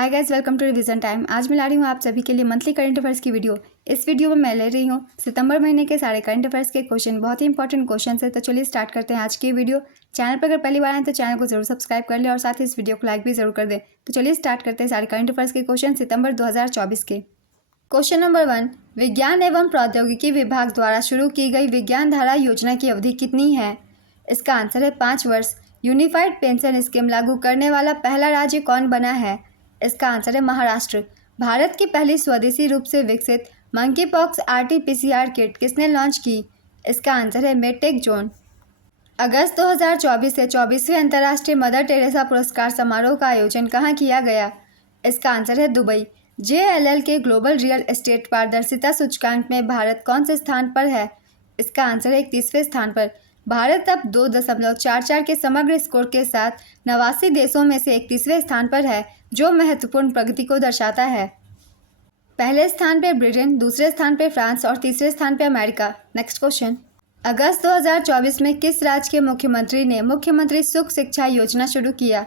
Hi guys, welcome to revision time. आज मैं ला रही हूँ आप सभी के लिए मंथली करंट अफेयर्स की वीडियो। इस वीडियो में मैं ले रही हूँ सितंबर महीने के सारे करंट अफेयर्स के क्वेश्चन। बहुत ही इंपॉर्टेंट क्वेश्चन है, तो चलिए स्टार्ट करते हैं आज की वीडियो। चैनल पर अगर पहली बार आए तो चैनल को जरूर सब्सक्राइब कर ले और साथ ही इस वीडियो को लाइक भी जरूर कर दें। तो चलिए स्टार्ट करते हैं सारे करंट अफेयर्स के क्वेश्चन सितंबर 2024 के। क्वेश्चन नंबर 1, विज्ञान एवं प्रौद्योगिकी विभाग द्वारा शुरू की गई विज्ञान धारा योजना की अवधि कितनी है? इसका आंसर है 5 वर्ष। यूनिफाइड पेंशन स्कीम लागू करने वाला पहला राज्य कौन बना है? इसका आंसर है महाराष्ट्र। भारत की पहली स्वदेशी रूप से विकसित मंकी पॉक्स RT-PCR किट किसने लॉन्च की? इसका आंसर है मेडटेक जोन। अगस्त 2024 से 24वें अंतर्राष्ट्रीय मदर टेरेसा पुरस्कार समारोह का आयोजन कहाँ किया गया? इसका आंसर है दुबई। JLL के ग्लोबल रियल एस्टेट पारदर्शिता सूचकांक में भारत कौन से स्थान पर है? इसका आंसर है 31वें स्थान पर। भारत अब 2.44 के समग्र स्कोर के साथ 89 देशों में से 31वें स्थान पर है, जो महत्वपूर्ण प्रगति को दर्शाता है। पहले स्थान पर ब्रिटेन, दूसरे स्थान पर फ्रांस और तीसरे स्थान पर अमेरिका। नेक्स्ट क्वेश्चन, अगस्त 2024 में किस राज्य के मुख्यमंत्री ने मुख्यमंत्री सुख शिक्षा योजना शुरू किया?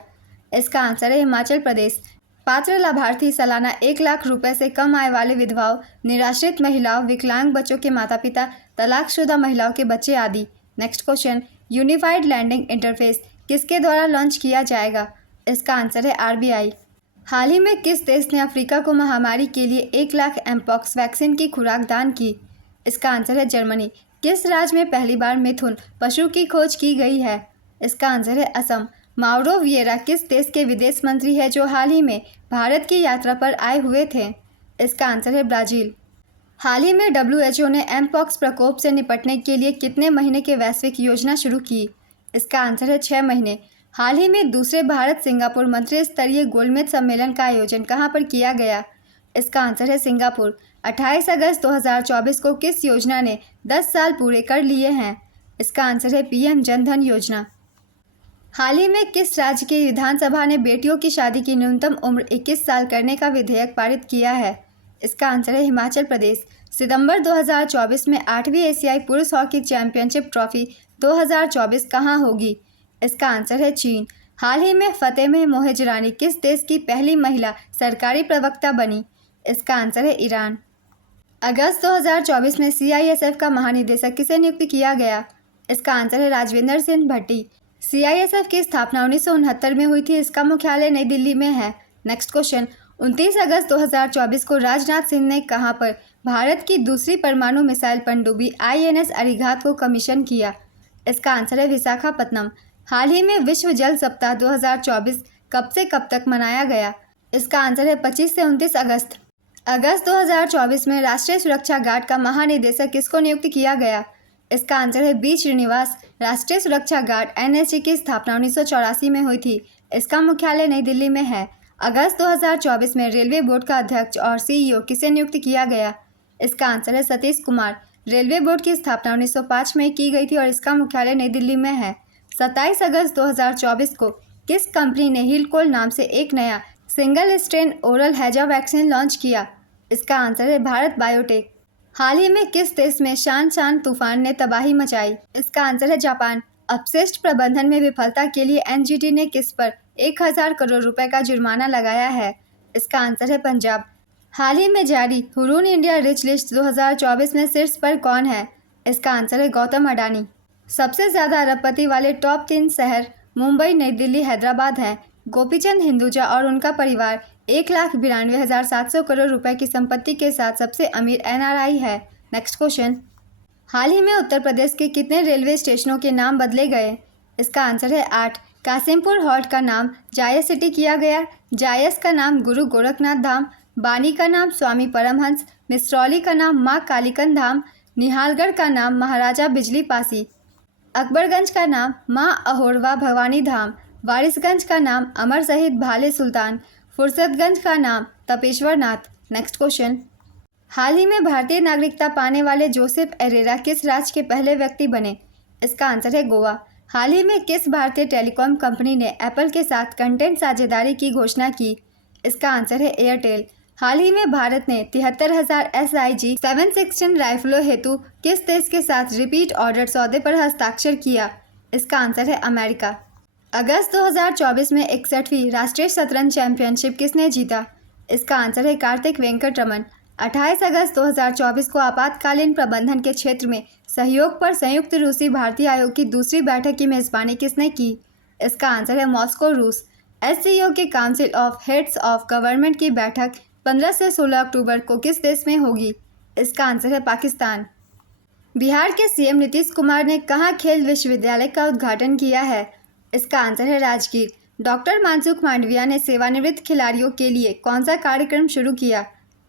इसका आंसर है हिमाचल प्रदेश। पात्र लाभार्थी सालाना 1 लाख रुपए से कम आय वाले विधवाओं, निराश्रित महिलाओं, विकलांग बच्चों के माता पिता, तलाकशुदा महिलाओं के बच्चे आदि। Next question, unified lending interface किसके द्वारा लॉन्च किया जाएगा? इसका आंसर है RBI। हाल ही में किस देश ने अफ्रीका को महामारी के लिए 1 लाख एमपॉक्स वैक्सीन की खुराक दान की? इसका आंसर है जर्मनी। किस राज्य में पहली बार मिथुन पशु की खोज की गई है? इसका आंसर है असम। माउरो विएरा किस देश के विदेश मंत्री है जो हाल ही में भारत की यात्रा पर आए हुए थे? इसका आंसर है ब्राज़ील। हाल ही में WHO ने एमपॉक्स प्रकोप से निपटने के लिए कितने महीने की वैश्विक योजना शुरू की? इसका आंसर है 6 महीने। हाल ही में दूसरे भारत सिंगापुर मंत्री स्तरीय गोलमेज सम्मेलन का आयोजन कहाँ पर किया गया? इसका आंसर है सिंगापुर। 28 अगस्त 2024 को किस योजना ने 10 साल पूरे कर लिए हैं? इसका आंसर है PM जन धन योजना। हाल ही में किस राज्य की विधानसभा ने बेटियों की शादी की न्यूनतम उम्र 21 साल करने का विधेयक पारित किया है? इसका आंसर है हिमाचल प्रदेश। सितंबर 2024 में 8वीं एशियाई पुरुष हॉकी चैंपियनशिप ट्रॉफी 2024 कहाँ होगी? इसका आंसर है चीन। हाल ही में फतेह मोहजरानी किस देश की पहली महिला सरकारी प्रवक्ता बनी? इसका आंसर है ईरान। अगस्त 2024 में CISF का महानिदेशक किसे नियुक्त किया गया? इसका आंसर है राजविंदर सिंह भट्टी। CISF की स्थापना 1969 में हुई थी। इसका मुख्यालय नई दिल्ली में है। नेक्स्ट क्वेश्चन, 29 अगस्त 2024 को राजनाथ सिंह ने कहाँ पर भारत की दूसरी परमाणु मिसाइल पनडुब्बी INS अरिहंत को कमीशन किया? इसका आंसर है विशाखापत्तनम। हाल ही में विश्व जल सप्ताह 2024 कब से कब तक मनाया गया? इसका आंसर है 25 से 29 अगस्त। अगस्त 2024 में राष्ट्रीय सुरक्षा गार्ड का महानिदेशक किसको नियुक्त किया गया? इसका आंसर है B श्रीनिवास। राष्ट्रीय सुरक्षा गार्ड NSG की स्थापना 1984 में हुई थी। इसका मुख्यालय नई दिल्ली में है। अगस्त 2024 में रेलवे बोर्ड का अध्यक्ष और CEO किसे नियुक्त किया गया? इसका आंसर है सतीश कुमार। रेलवे बोर्ड की स्थापना 1905 में की गई थी और इसका मुख्यालय नई दिल्ली में है। 27 अगस्त 2024 को किस कंपनी ने हिलकोल नाम से एक नया सिंगल स्ट्रेन ओरल हैजा वैक्सीन लॉन्च किया? इसका आंसर है भारत बायोटेक। हाल ही में किस देश में शान तूफान ने तबाही मचाई? इसका आंसर है जापान। अपशिष्ट प्रबंधन में विफलता के लिए NGT ने किस पर 1000 करोड़ रुपए का जुर्माना लगाया है? इसका आंसर है पंजाब। हाल ही में जारी हुरून इंडिया रिच लिस्ट 2024 में शीर्ष पर कौन है? इसका आंसर है गौतम अडानी। सबसे ज़्यादा अरबपति वाले टॉप 3 शहर मुंबई, नई दिल्ली, हैदराबाद हैं। गोपीचंद हिंदुजा और उनका परिवार 1,92,700 करोड़ रुपए की संपत्ति के साथ सबसे अमीर NRI है। नेक्स्ट क्वेश्चन, हाल ही में उत्तर प्रदेश के कितने रेलवे स्टेशनों के नाम बदले गए? इसका आंसर है 8। कासिमपुर हॉल्ट का नाम जायस सिटी किया गया, जायस का नाम गुरु गोरखनाथ धाम, बानी का नाम स्वामी परमहंस, मिसरौली का नाम माँ कालीकन धाम, निहालगढ़ का नाम महाराजा बिजली पासी, अकबरगंज का नाम माँ अहोरवा भवानी धाम, वारिसगंज का नाम अमर शहीद भाले सुल्तान, फुर्सतगंज का नाम तपेश्वर नाथ। नेक्स्ट क्वेश्चन, हाल ही में भारतीय नागरिकता पाने वाले जोसेफ एरेरा किस राज्य के पहले व्यक्ति बने? इसका आंसर है गोवा। हाल ही में किस भारतीय टेलीकॉम कंपनी ने एप्पल के साथ कंटेंट साझेदारी की घोषणा की? इसका आंसर है एयरटेल। हाल ही में भारत ने 73,000 SIG 716 राइफलों हेतु किस देश के साथ रिपीट ऑर्डर सौदे पर हस्ताक्षर किया? इसका आंसर है अमेरिका। अगस्त 2024 में 61वीं राष्ट्रीय शतरंज चैंपियनशिप किसने जीता? इसका आंसर है कार्तिक वेंकटरमन। 28 अगस्त 2024 को आपातकालीन प्रबंधन के क्षेत्र में सहयोग पर संयुक्त रूसी भारतीय आयोग की दूसरी बैठक की मेजबानी किसने की? इसका आंसर है मॉस्को, रूस। एससीओ के council of heads of government की बैठक 15 से 16 अक्टूबर को किस देश में होगी? इसका आंसर है पाकिस्तान। बिहार के सीएम नीतीश कुमार ने कहाँ खेल विश्वविद्यालय का उद्घाटन किया है? इसका आंसर है राजगीर। डॉक्टर मनसुख मांडविया ने सेवानिवृत्त खिलाड़ियों के लिए कौन सा कार्यक्रम शुरू किया?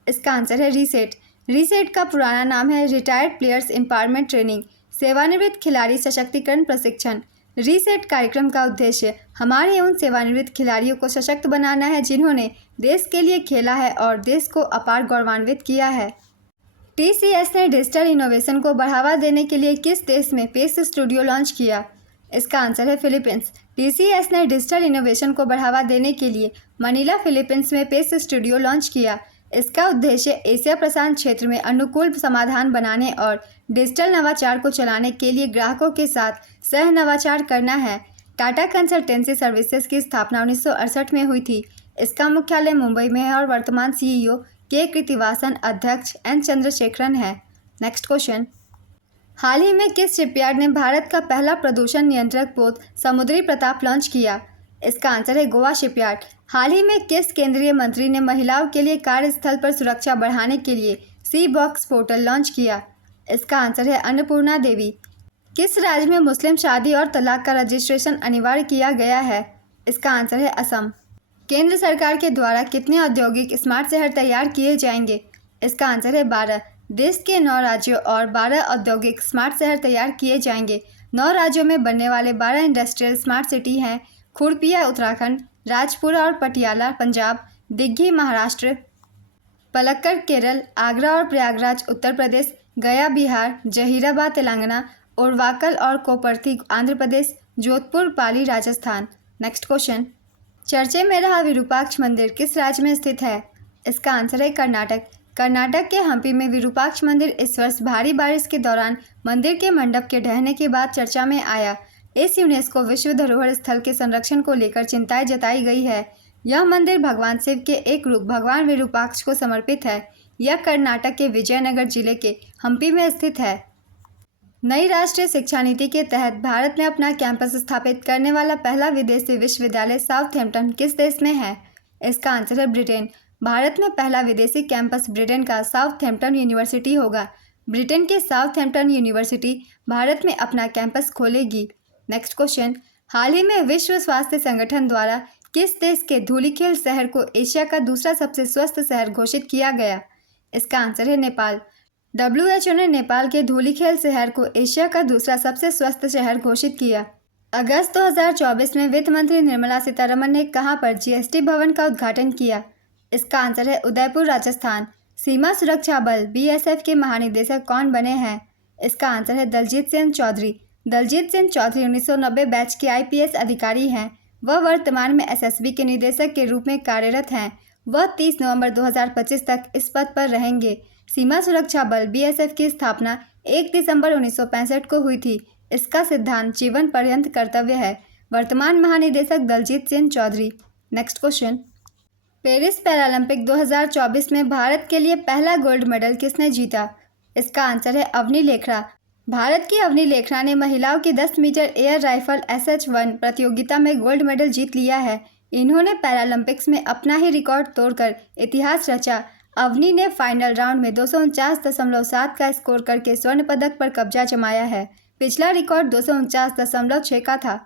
इसका आंसर है रीसेट। रीसेट का पुराना नाम है रिटायर्ड प्लेयर्स एम्पावरमेंट ट्रेनिंग, सेवानिवृत्त खिलाड़ी सशक्तिकरण प्रशिक्षण। रीसेट कार्यक्रम का उद्देश्य हमारे उन सेवानिवृत्त खिलाड़ियों को सशक्त बनाना है जिन्होंने देश के लिए खेला है और देश को अपार गौरवान्वित किया है। टीसीएस ने डिजिटल इनोवेशन को बढ़ावा देने के लिए किस देश में पेस स्टूडियो लॉन्च किया? इसका आंसर है फिलीपींस। टीसीएस ने डिजिटल इनोवेशन को बढ़ावा देने के लिए मनीला, फिलीपींस में पेस स्टूडियो लॉन्च किया। इसका उद्देश्य एशिया प्रशांत क्षेत्र में अनुकूल समाधान बनाने और डिजिटल नवाचार को चलाने के लिए ग्राहकों के साथ सह नवाचार करना है। टाटा कंसल्टेंसी सर्विसेज की स्थापना 1968 में हुई थी। इसका मुख्यालय मुंबई में है और वर्तमान सीईओ के कृतिवासन, अध्यक्ष एन चंद्रशेखरन है। नेक्स्ट क्वेश्चन, हाल ही में किस शिपयार्ड ने भारत का पहला प्रदूषण नियंत्रक पोत समुद्री प्रताप लॉन्च किया? इसका आंसर है गोवा शिपयार्ड। हाल ही में किस केंद्रीय मंत्री ने महिलाओं के लिए कार्यस्थल पर सुरक्षा बढ़ाने के लिए सी बॉक्स पोर्टल लॉन्च किया? इसका आंसर है अन्नपूर्णा देवी। किस राज्य में मुस्लिम शादी और तलाक का रजिस्ट्रेशन अनिवार्य किया गया है? इसका आंसर है असम। केंद्र सरकार के द्वारा कितने औद्योगिक स्मार्ट शहर तैयार किए जाएंगे? इसका आंसर है 12। देश के 9 राज्यों और 12 औद्योगिक स्मार्ट शहर तैयार किए जाएंगे। 9 राज्यों में बनने वाले 12 इंडस्ट्रियल स्मार्ट सिटी हैं खुरपिया उत्तराखंड, राजपुरा और पटियाला पंजाब, दिग्घी महाराष्ट्र, पलक्कड़ केरल, आगरा और प्रयागराज उत्तर प्रदेश, गया बिहार, जहीराबाद तेलंगाना, उरवाकल और कोपरथी आंध्र प्रदेश, जोधपुर पाली राजस्थान। नेक्स्ट क्वेश्चन, चर्चे में रहा विरूपाक्ष मंदिर किस राज्य में स्थित है? इसका आंसर है कर्नाटक। कर्नाटक के हम्पी में विरूपाक्ष मंदिर इस वर्ष भारी बारिश के दौरान मंदिर के मंडप के ढहने के बाद चर्चा में आया। इस यूनेस्को विश्व धरोहर स्थल के संरक्षण को लेकर चिंताएं जताई गई है। यह मंदिर भगवान शिव के एक रूप भगवान विरूपाक्ष को समर्पित है। यह कर्नाटक के विजयनगर जिले के हम्पी में स्थित है। नई राष्ट्रीय शिक्षा नीति के तहत भारत में अपना कैंपस स्थापित करने वाला पहला विदेशी विश्वविद्यालय साउथहैम्पटन किस देश में है? इसका आंसर है ब्रिटेन। भारत में पहला विदेशी कैंपस ब्रिटेन का साउथहैम्पटन यूनिवर्सिटी होगा। ब्रिटेन के साउथहैम्पटन यूनिवर्सिटी भारत में अपना कैंपस खोलेगी। नेक्स्ट क्वेश्चन, हाल ही में विश्व स्वास्थ्य संगठन द्वारा किस देश के धूलिखेल शहर को एशिया का दूसरा सबसे स्वस्थ शहर घोषित किया गया? इसका आंसर है नेपाल। WHO ने नेपाल के धूलिखेल शहर को एशिया का दूसरा सबसे स्वस्थ शहर घोषित किया। अगस्त 2024 में वित्त मंत्री निर्मला सीतारमण ने कहां पर जीएसटी भवन का उद्घाटन किया? इसका आंसर है उदयपुर राजस्थान। सीमा सुरक्षा बल BSF के महानिदेशक कौन बने हैं? इसका आंसर है दलजीत सिंह चौधरी। दलजीत सिंह चौधरी 1990 बैच के IPS अधिकारी हैं। वह वर्तमान में SSB के निदेशक के रूप में कार्यरत हैं। वह 30 नवंबर 2025 तक इस पद पर रहेंगे। सीमा सुरक्षा बल BSF की स्थापना 1 दिसंबर 1965 को हुई थी। इसका सिद्धांत जीवन पर्यंत कर्तव्य है। वर्तमान महानिदेशक Daljit Singh Chaudhary. Next question, Paris Paralympic 2024 में भारत के लिए पहला गोल्ड मेडल किसने जीता? इसका आंसर है अवनी लेखरा। भारत की अवनी लेखरा ने महिलाओं की 10 मीटर एयर राइफल SH-1 प्रतियोगिता में गोल्ड मेडल जीत लिया है। इन्होंने पैरालंपिक्स में अपना ही रिकॉर्ड तोड़कर इतिहास रचा। अवनी ने फाइनल राउंड में 249.7 का स्कोर करके स्वर्ण पदक पर कब्जा जमाया है। पिछला रिकॉर्ड 249.6 का था।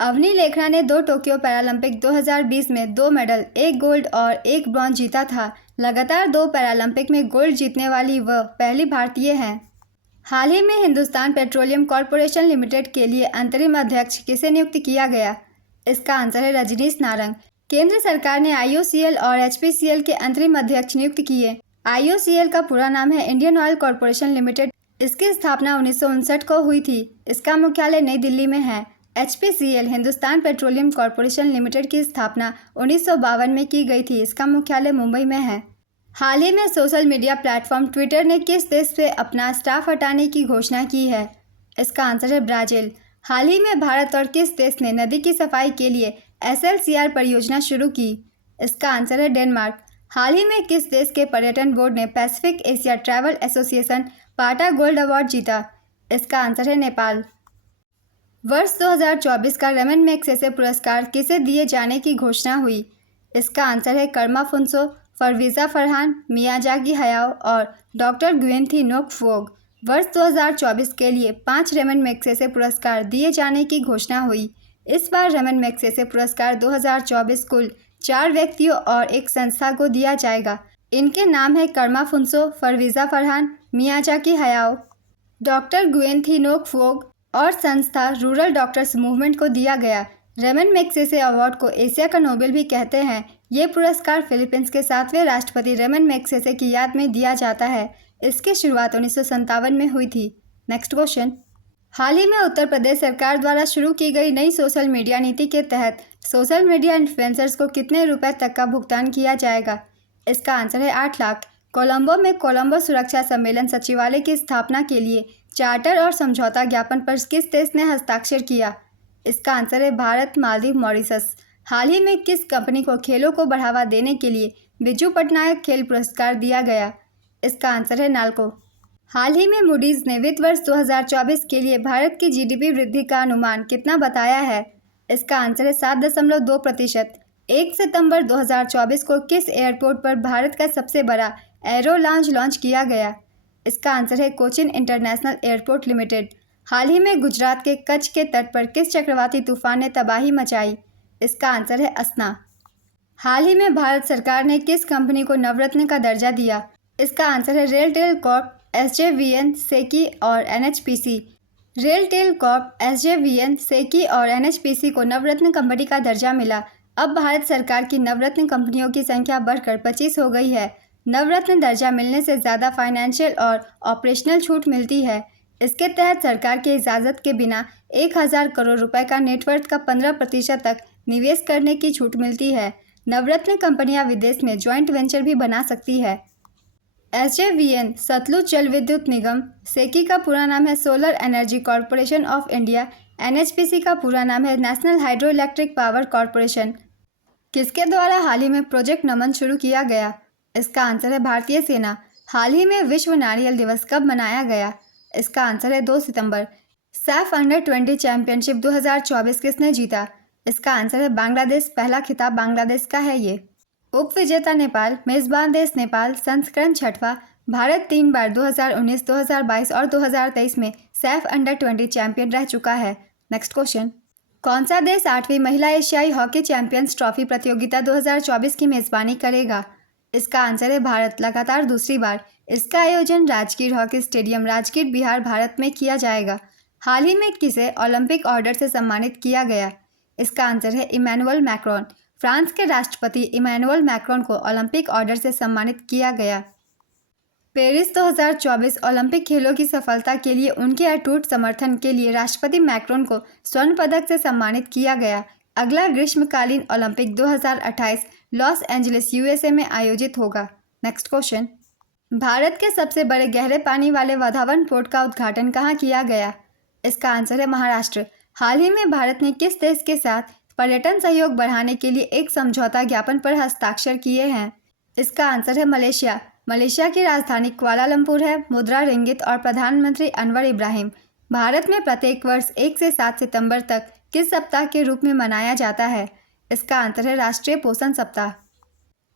अवनी लेखरा ने 2 टोक्यो पैरालंपिक 2020 में 2 मेडल, 1 गोल्ड और 1 ब्रॉन्ज जीता था। लगातार 2 पैरालंपिक में गोल्ड जीतने वाली वह पहली भारतीय हैं। हाल ही में हिंदुस्तान पेट्रोलियम कॉरपोरेशन लिमिटेड के लिए अंतरिम अध्यक्ष किसे नियुक्त किया गया? इसका आंसर है रजनीश नारंग। केंद्र सरकार ने IOCL और HPCL के अंतरिम अध्यक्ष नियुक्त किए। IOCL का पूरा नाम है इंडियन ऑयल कॉरपोरेशन लिमिटेड। इसकी स्थापना 1959 को हुई थी। इसका मुख्यालय नई दिल्ली में है। HPCL Hindustan petroleum corporation limited की स्थापना 1952 में की गई थी। इसका मुख्यालय मुंबई में है। हाल ही में सोशल मीडिया प्लेटफॉर्म ट्विटर ने किस देश से अपना स्टाफ हटाने की घोषणा की है? इसका आंसर है ब्राज़ील। हाल ही में भारत और किस देश ने नदी की सफाई के लिए SLCR परियोजना शुरू की? इसका आंसर है डेनमार्क। हाल ही में किस देश के पर्यटन बोर्ड ने पैसिफिक एशिया ट्रैवल एसोसिएशन पाटा गोल्ड अवार्ड जीता? इसका आंसर है नेपाल। वर्ष 2024 का रमन मैगसेसे पुरस्कार किसे दिए जाने की घोषणा हुई? इसका आंसर है कर्मा फुनसो, फरवीजा फरहान, मियाजाकी हयाओ और डॉक्टर ग्वेंथी नोक फोग। वर्ष 2024 के लिए 5 रमन मैगसेसे पुरस्कार दिए जाने की घोषणा हुई। इस बार रमन मैगसेसे पुरस्कार 2024 कुल 4 व्यक्तियों और एक संस्था को दिया जाएगा। इनके नाम है Karma फुनसो, फरवीजा Farhan, Miyazaki Hayao, doctor ग्वेंथी नोक फोग और संस्था रूरल डॉक्टर्स मूवमेंट को दिया गया। रमन मैगसेसे अवार्ड को एशिया का नोबेल भी कहते हैं। ये पुरस्कार फिलीपींस के 7वें राष्ट्रपति रमन मैगसेसे की याद में दिया जाता है। इसकी शुरुआत 1957 में हुई थी। Next question. हाल ही में उत्तर प्रदेश सरकार द्वारा शुरू की गई नई सोशल मीडिया नीति के तहत सोशल मीडिया इन्फ्लुएंसर्स को कितने रुपए तक का भुगतान किया जाएगा? इसका आंसर है 8 लाख। कोलंबो में कोलंबो सुरक्षा सम्मेलन सचिवालय की स्थापना के लिए चार्टर और समझौता ज्ञापन पर किस देश ने हस्ताक्षर किया? इसका आंसर है भारत, मालदीव, मॉरिशस। हाल ही में किस कंपनी को खेलों को बढ़ावा देने के लिए बिजू पटनायक खेल पुरस्कार दिया गया? इसका आंसर है नाल्को। हाल ही में मूडीज ने वित्त वर्ष 2024 के लिए भारत की GDP वृद्धि का अनुमान कितना बताया है? इसका आंसर है 7.2%। 1 सितंबर 2024 को किस एयरपोर्ट पर भारत का सबसे बड़ा एरो लाउंज लॉन्च किया गया? इसका आंसर है कोचिन इंटरनेशनल एयरपोर्ट लिमिटेड। हाल ही में गुजरात के कच्छ के तट पर किस चक्रवाती तूफान ने तबाही मचाई? इसका आंसर है अस्ना। हाल ही में भारत सरकार ने किस कंपनी को नवरत्न का दर्जा दिया? इसका आंसर है रेलटेल कॉर्प, SJVN, सेकी और NHPC। रेलटेल कॉर्प, SJVN, सेकी और NHPC को नवरत्न कंपनी का दर्जा मिला। अब भारत सरकार की नवरत्न कंपनियों की संख्या बढ़कर 25 हो गई है। नवरत्न दर्जा मिलने से ज़्यादा फाइनेंशियल और ऑपरेशनल छूट मिलती है। इसके तहत सरकार की इजाज़त के बिना 1000 करोड़ रुपए का नेटवर्थ का 15% तक निवेश करने की छूट मिलती है। नवरत्न कंपनियां विदेश में जॉइंट वेंचर भी बना सकती है। SJVN सतलुज जल विद्युत निगम, सेकी का पूरा नाम है solar energy corporation of India, NHPC का पूरा नाम है national hydro electric power corporation. किसके द्वारा हाल ही में प्रोजेक्ट नमन शुरू किया गया? इसका आंसर है भारतीय सेना। हाल ही में विश्व नारियल दिवस कब मनाया गया? इसका आंसर है 2 सितंबर। सैफ अंडर-20 चैंपियनशिप 2024 किसने जीता? इसका आंसर है बांग्लादेश। पहला खिताब बांग्लादेश का है ये। उप विजेता नेपाल, मेजबान देश नेपाल, संस्करण 6वां। भारत 3 बार 2019, 2022 और 2023 में सैफ अंडर-20 चैंपियन रह चुका है। Next question. कौन सा देश 8वीं महिला एशियाई हॉकी चैंपियंस ट्रॉफी प्रतियोगिता 2024 की मेजबानी करेगा? इसका आंसर है भारत, लगातार दूसरी बार। इसका आयोजन राजगीर हॉकी स्टेडियम, राजगीर, बिहार, भारत में किया जाएगा। हाल ही में किसे ओलंपिक ऑर्डर से सम्मानित किया गया? इसका आंसर है इमैनुअल मैक्रोन। फ्रांस के राष्ट्रपति इमैनुअल मैक्रोन को ओलंपिक ऑर्डर से सम्मानित किया गया। पेरिस 2024 ओलंपिक खेलों की सफलता के लिए उनके अटूट समर्थन के लिए राष्ट्रपति मैक्रोन को स्वर्ण पदक से सम्मानित किया गया। अगला ग्रीष्मकालीन ओलंपिक 2028 लॉस एंजलिस, USA में आयोजित होगा। Next question. भारत के सबसे बड़े गहरे पानी वाले वधावन पोर्ट का उद्घाटन कहाँ किया गया? इसका आंसर है महाराष्ट्र। हाल ही में भारत ने किस देश के साथ पर्यटन सहयोग बढ़ाने के लिए एक समझौता ज्ञापन पर हस्ताक्षर किए हैं? इसका आंसर है मलेशिया। मलेशिया की राजधानी कुआलालंपुर है। मुद्रा रिंगित और प्रधानमंत्री अनवर इब्राहिम। भारत में प्रत्येक वर्ष 1 से 7 सितंबर तक किस सप्ताह के रूप में मनाया जाता है? इसका आंसर है राष्ट्रीय पोषण सप्ताह।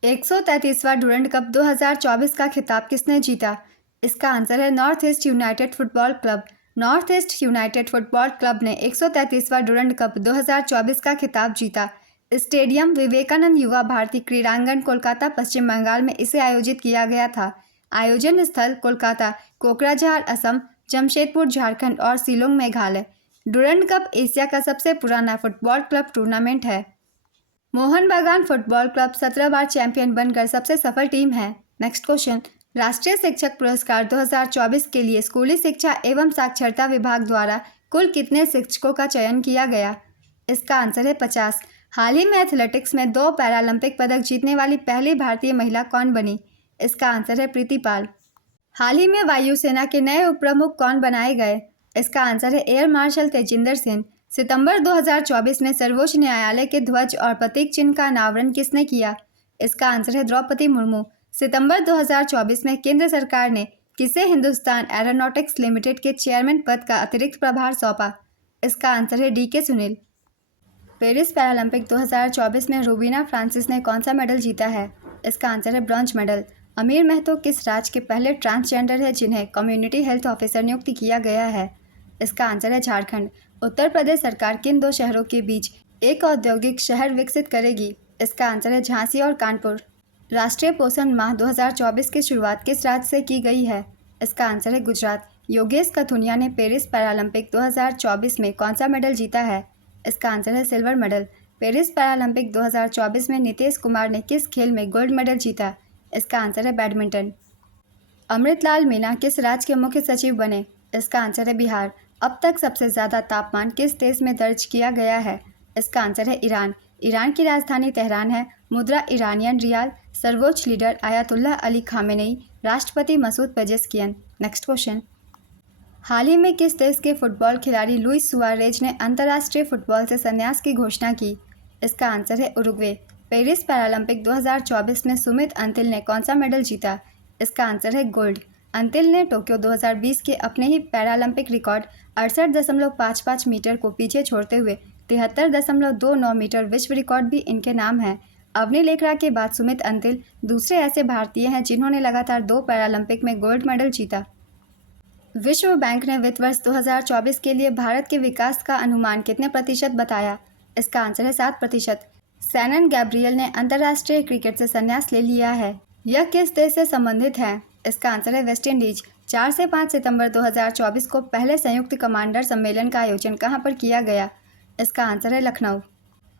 133वां डुरंड कप 2024 का खिताब किसने जीता? इसका आंसर है north east United football club. North east United football club ने 133वां डुरंड कप 2024 का खिताब जीता। स्टेडियम विवेकानंद युवा भारती क्रीड़ांगन, कोलकाता, पश्चिम बंगाल में इसे आयोजित किया गया था। आयोजन स्थल कोलकाता, कोकराझार असम, जमशेदपुर झारखंड और Shillong Meghalaya. Durand cup Asia का सबसे पुराना फुटबॉल क्लब टूर्नामेंट है। मोहन बागान फुटबॉल क्लब 17 बार चैंपियन बनकर सबसे सफल टीम है। Next question. राष्ट्रीय शिक्षक पुरस्कार 2024 के लिए स्कूली शिक्षा एवं साक्षरता विभाग द्वारा कुल कितने शिक्षकों का चयन किया गया? इसका आंसर है 50। हाल ही में एथलेटिक्स में 2 पैरालंपिक पदक जीतने वाली पहली भारतीय महिला कौन बनी? इसका आंसर है प्रीति पाल। हाल ही में वायुसेना के नए उप प्रमुख कौन बनाए गए? इसका आंसर है एयर मार्शल तेजिंदर सिंह। सितंबर 2024 में सर्वोच्च न्यायालय के ध्वज और प्रतीक चिन्ह का अनावरण किसने किया? इसका आंसर है द्रौपदी मुर्मू। सितंबर 2024 में केंद्र सरकार ने किसे हिंदुस्तान एरोनॉटिक्स लिमिटेड के चेयरमैन पद का अतिरिक्त प्रभार सौंपा? इसका आंसर है DK सुनील। पेरिस पैरालंपिक 2024 में रूबीना फ्रांसिस ने कौन सा मेडल जीता है? इसका आंसर है ब्रॉन्ज मेडल। अमीर महतो किस राज्य के पहले ट्रांसजेंडर है जिन्हें कम्युनिटी हेल्थ ऑफिसर नियुक्त किया गया है? इसका आंसर है झारखंड। उत्तर प्रदेश सरकार किन दो शहरों के बीच एक औद्योगिक शहर विकसित करेगी? इसका आंसर है झांसी और कानपुर। राष्ट्रीय पोषण माह 2024 की शुरुआत किस राज्य से की गई है? इसका आंसर है गुजरात। योगेश कथुनिया ने पेरिस पैरालंपिक 2024 में कौन सा मेडल जीता है? इसका आंसर है सिल्वर मेडल। पेरिस पैरालंपिक 2024 में नीतीश कुमार ने किस खेल में गोल्ड मेडल जीता? इसका आंसर है बैडमिंटन। अमृतलाल मीना किस राज्य के मुख्य सचिव बने? इसका आंसर है बिहार। अब तक सबसे ज़्यादा तापमान किस देश में दर्ज किया गया है? इसका आंसर है ईरान। ईरान की राजधानी तेहरान है। मुद्रा ईरानियन रियाल। सर्वोच्च लीडर आयतुल्लाह अली खामेनेई। राष्ट्रपति मसूद पेजेस्कियन। Next question. हाल ही में किस देश के फुटबॉल खिलाड़ी लुइस सुआरेज ने अंतर्राष्ट्रीय फुटबॉल से संन्यास की घोषणा की? इसका आंसर है उरुग्वे। पेरिस पैरालंपिक 2024 में सुमित अंतिल ने कौन सा मेडल जीता? इसका आंसर है गोल्ड। अंतिल ने टोक्यो 2020 के अपने ही पैरालंपिक रिकॉर्ड 68.55 मीटर को पीछे छोड़ते हुए 73.29 मीटर विश्व रिकॉर्ड भी इनके नाम है। अवनी लेखरा के बाद सुमित अंतिल दूसरे ऐसे भारतीय हैं जिन्होंने लगातार 2 पैरालंपिक में गोल्ड मेडल जीता। विश्व बैंक ने वित्त वर्ष 2024 के लिए भारत के विकास का अनुमान कितने प्रतिशत बताया? इसका आंसर है 7%। सैनन गैब्रियल ने अंतर्राष्ट्रीय क्रिकेट से संन्यास ले लिया है। यह किस देश से संबंधित है? इसका आंसर है वेस्ट इंडीज। 4 से 5 सितंबर 2024 को पहले संयुक्त कमांडर सम्मेलन का आयोजन कहां पर किया गया? इसका आंसर है लखनऊ।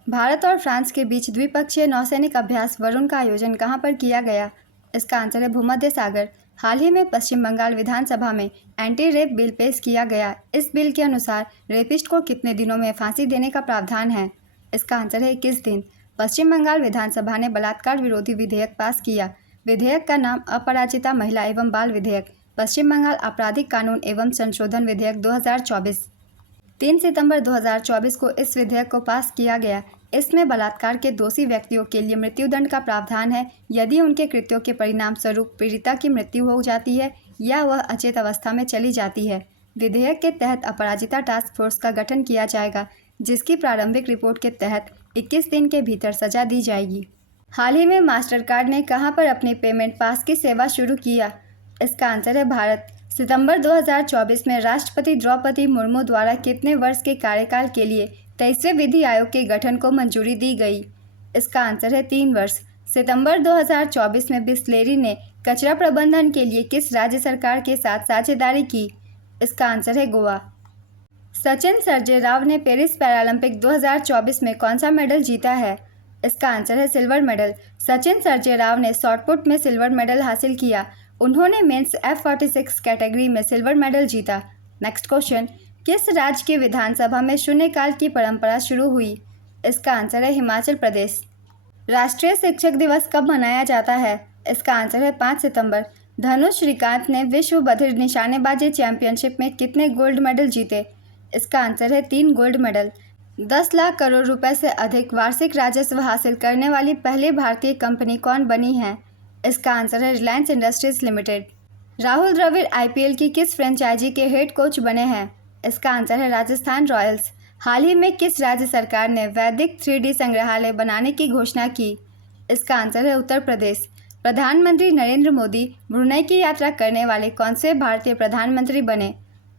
भारत और फ्रांस के बीच द्विपक्षीय नौसैनिक अभ्यास वरुण का आयोजन कहां पर किया गया? इसका आंसर है भूमध्य सागर। हाल ही में पश्चिम बंगाल विधानसभा में एंटी रेप बिल पेश किया गया। इस बिल के अनुसार रेपिस्ट को कितने दिनों में फांसी देने का प्रावधान है? इसका आंसर है 21 दिन। पश्चिम बंगाल विधानसभा ने बलात्कार विरोधी विधेयक पास किया। विधेयक का नाम अपराजिता महिला एवं बाल विधेयक, पश्चिम बंगाल आपराधिक कानून एवं संशोधन विधेयक 2024। 3 सितंबर 2024 को इस विधेयक को पास किया गया। इसमें बलात्कार के दोषी व्यक्तियों के लिए मृत्युदंड का प्रावधान है यदि उनके कृत्यों के परिणाम स्वरूप पीड़िता की मृत्यु हो जाती है या वह अचेत अवस्था में चली जाती है। विधेयक के तहत अपराजिता टास्क फोर्स का गठन किया जाएगा जिसकी प्रारंभिक रिपोर्ट के तहत 21 दिन के भीतर सजा दी जाएगी। हाल ही में मास्टरकार्ड ने कहां पर अपनी पेमेंट पास की सेवा शुरू किया? इसका आंसर है भारत। सितंबर 2024 में राष्ट्रपति द्रौपदी मुर्मू द्वारा कितने वर्ष के कार्यकाल के लिए 23वें विधि आयोग के गठन को मंजूरी दी गई? इसका आंसर है 3 वर्ष। सितंबर 2024 में बिस्लेरी ने कचरा प्रबंधन के लिए किस राज्य सरकार के साथ साझेदारी की? इसका आंसर है गोवा। सचिन सर्जेराव ने पेरिस पैरालंपिक 2024 में कौन सा मेडल जीता है? इसका आंसर है सिल्वर मेडल। सचिन सर्जेराव ने शॉटपुट में सिल्वर मेडल हासिल किया। उन्होंने मेंस F46 कैटेगरी में सिल्वर मेडल जीता। Next question. किस राज्य की विधानसभा में शून्यकाल की परंपरा शुरू हुई? इसका आंसर है हिमाचल प्रदेश। राष्ट्रीय शिक्षक दिवस कब मनाया जाता है? इसका आंसर है 5 सितंबर। धनुष श्रीकांत ने विश्व बधिर निशानेबाजी चैंपियनशिप में कितने गोल्ड मेडल जीते? इसका आंसर है 3 गोल्ड मेडल। 10 लाख करोड़ रुपए से अधिक वार्षिक राजस्व हासिल करने वाली पहली भारतीय कंपनी कौन बनी है? इसका आंसर है रिलायंस इंडस्ट्रीज लिमिटेड। राहुल द्रविड़ IPL की किस फ्रेंचाइजी के हेड कोच बने हैं? इसका आंसर है राजस्थान रॉयल्स। हाल ही में किस राज्य सरकार ने वैदिक 3D संग्रहालय बनाने की घोषणा की? इसका आंसर है उत्तर प्रदेश। प्रधानमंत्री नरेंद्र मोदी ब्रुनेई की यात्रा करने वाले कौन से भारतीय प्रधानमंत्री बने?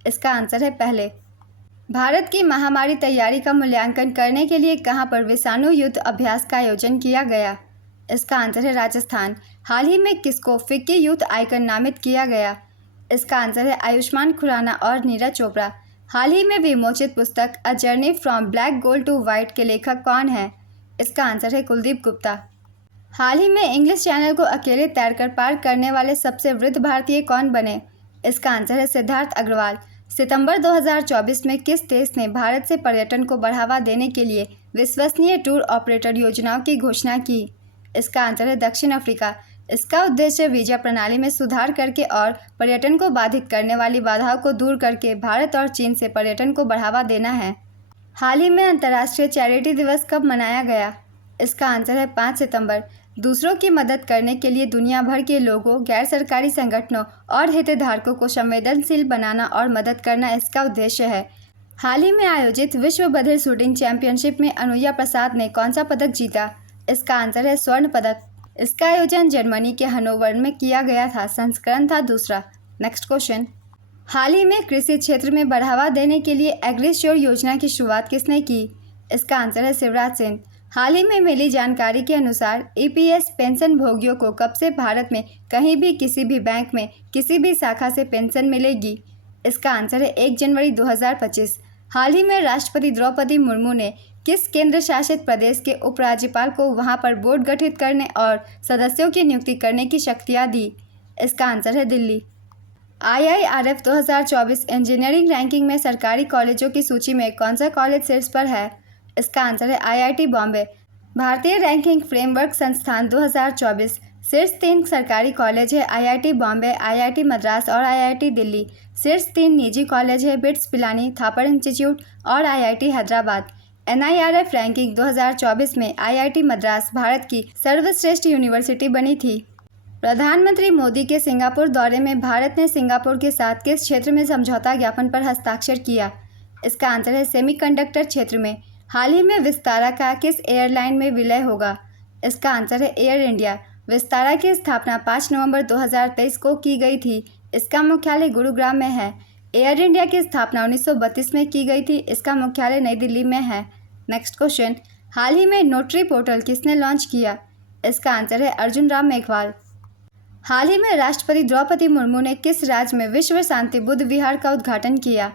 इसका आंसर है पहले। भारत की महामारी तैयारी का मूल्यांकन करने के लिए कहां पर विषाणु युद्ध अभ्यास का आयोजन किया गया? इसका आंसर है राजस्थान। हाल ही में किसको फिक्की यूथ आइकन नामित किया गया? इसका आंसर है आयुष्मान खुराना और नीरज चोपड़ा। हाल ही में विमोचित पुस्तक a journey from black gold to white के लेखक कौन है? इसका आंसर है कुलदीप गुप्ता। हाल ही में इंग्लिश चैनल को अकेले तैरकर पार करने वाले सबसे वृद्ध भारतीय कौन बने? इसका आंसर है सिद्धार्थ अग्रवाल। सितंबर 2024 में किस देश ने भारत से पर्यटन को बढ़ावा देने के लिए विश्वसनीय टूर ऑपरेटर योजनाओं की घोषणा की? इसका आंसर है दक्षिण अफ्रीका। इसका उद्देश्य वीजा प्रणाली में सुधार करके और पर्यटन को बाधित करने वाली बाधाओं को दूर करके भारत और चीन से पर्यटन को बढ़ावा देना है। हाल ही में अंतर्राष्ट्रीय चैरिटी दिवस कब मनाया गया? इसका आंसर है 5 सितंबर। दूसरों की मदद करने के लिए दुनिया भर के लोगों, गैर सरकारी संगठनों और हितधारकों को संवेदनशील बनाना और मदद करना इसका उद्देश्य है। हाल ही में आयोजित विश्व बधिर शूटिंग चैंपियनशिप में अनुया प्रसाद ने कौन सा पदक जीता? इसका आंसर है स्वर्ण पदक। इसका आयोजन जर्मनी के हनोवर में किया गया था। संस्करण था दूसरा। नेक्स्ट क्वेश्चन, हाल ही में कृषि क्षेत्र में बढ़ावा देने के लिए एग्रीश्योर योजना की शुरुआत किसने की? इसका आंसर है शिवराज सिंह। हाल ही में मिली जानकारी के अनुसार ईपीएस पेंशन भोगियों को कब से भारत में कहीं भी किसी भी बैंक में किसी भी शाखा से पेंशन मिलेगी? इसका आंसर है 1 जनवरी 2025। हाल ही में राष्ट्रपति द्रौपदी मुर्मू ने किस केंद्र शासित प्रदेश के उपराज्यपाल को वहां पर बोर्ड गठित करने और सदस्यों की नियुक्ति करने की शक्तियां दी? इसका आंसर है दिल्ली। IIRF 2024 इंजीनियरिंग रैंकिंग में सरकारी कॉलेजों की सूची में कौन सा कॉलेज शीर्ष पर है? इसका आंसर है IIT बॉम्बे। भारतीय रैंकिंग फ्रेमवर्क संस्थान 2024 शीर्ष 3 सरकारी कॉलेज है IIT बॉम्बे, IIT मद्रास और IIT दिल्ली। शीर्ष 3 निजी कॉलेज है बिट्स पिलानी, थापर इंस्टीट्यूट और IIT हैदराबाद। NIRF रैंकिंग 2024 में IIT मद्रास भारत की सर्वश्रेष्ठ यूनिवर्सिटी बनी थी। प्रधानमंत्री मोदी के सिंगापुर दौरे में भारत ने सिंगापुर के साथ किस क्षेत्र में समझौता ज्ञापन पर हस्ताक्षर किया? इसका आंसर है सेमीकंडक्टर क्षेत्र में। हाल ही में विस्तारा का किस एयरलाइन में विलय होगा? इसका आंसर है एयर इंडिया। विस्तारा की स्थापना 5 नवंबर 2023 को की गई थी। इसका मुख्यालय गुरुग्राम में है। एयर इंडिया की स्थापना 1932 में की गई थी। इसका मुख्यालय नई दिल्ली में है। नेक्स्ट क्वेश्चन, हाल ही में नोटरी पोर्टल किसने लॉन्च किया? इसका आंसर है अर्जुन राम मेघवाल। हाल ही में राष्ट्रपति द्रौपदी मुर्मू ने किस राज्य में विश्व शांति बुद्ध विहार का उद्घाटन किया?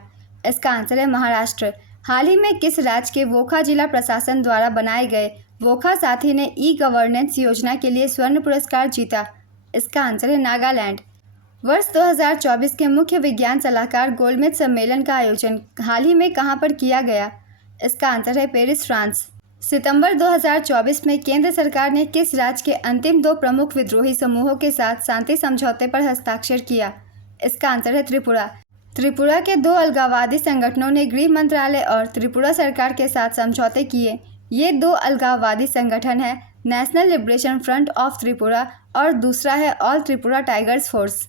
इसका आंसर है महाराष्ट्र। हाल ही में किस राज्य के वोखा जिला प्रशासन द्वारा बनाए गए वोखा साथी ने ई-गवर्नेंस योजना के लिए स्वर्ण पुरस्कार जीता? इसका आंसर है नागालैंड। वर्ष 2024 के मुख्य विज्ञान सलाहकार गोलमेज सम्मेलन का आयोजन हाल ही में कहां पर किया गया? इसका आंसर है पेरिस, फ्रांस। सितंबर 2024 में केंद्र सरकार ने किस राज्य के अंतिम 2 प्रमुख विद्रोही समूहों के साथ शांति समझौते पर हस्ताक्षर किया? इसका आंसर है त्रिपुरा। त्रिपुरा के 2 अलगाववादी संगठनों ने गृह मंत्रालय और त्रिपुरा सरकार के साथ समझौते किए। ये 2 अलगाववादी संगठन हैं national liberation front of Tripura और दूसरा है all Tripura tigers force.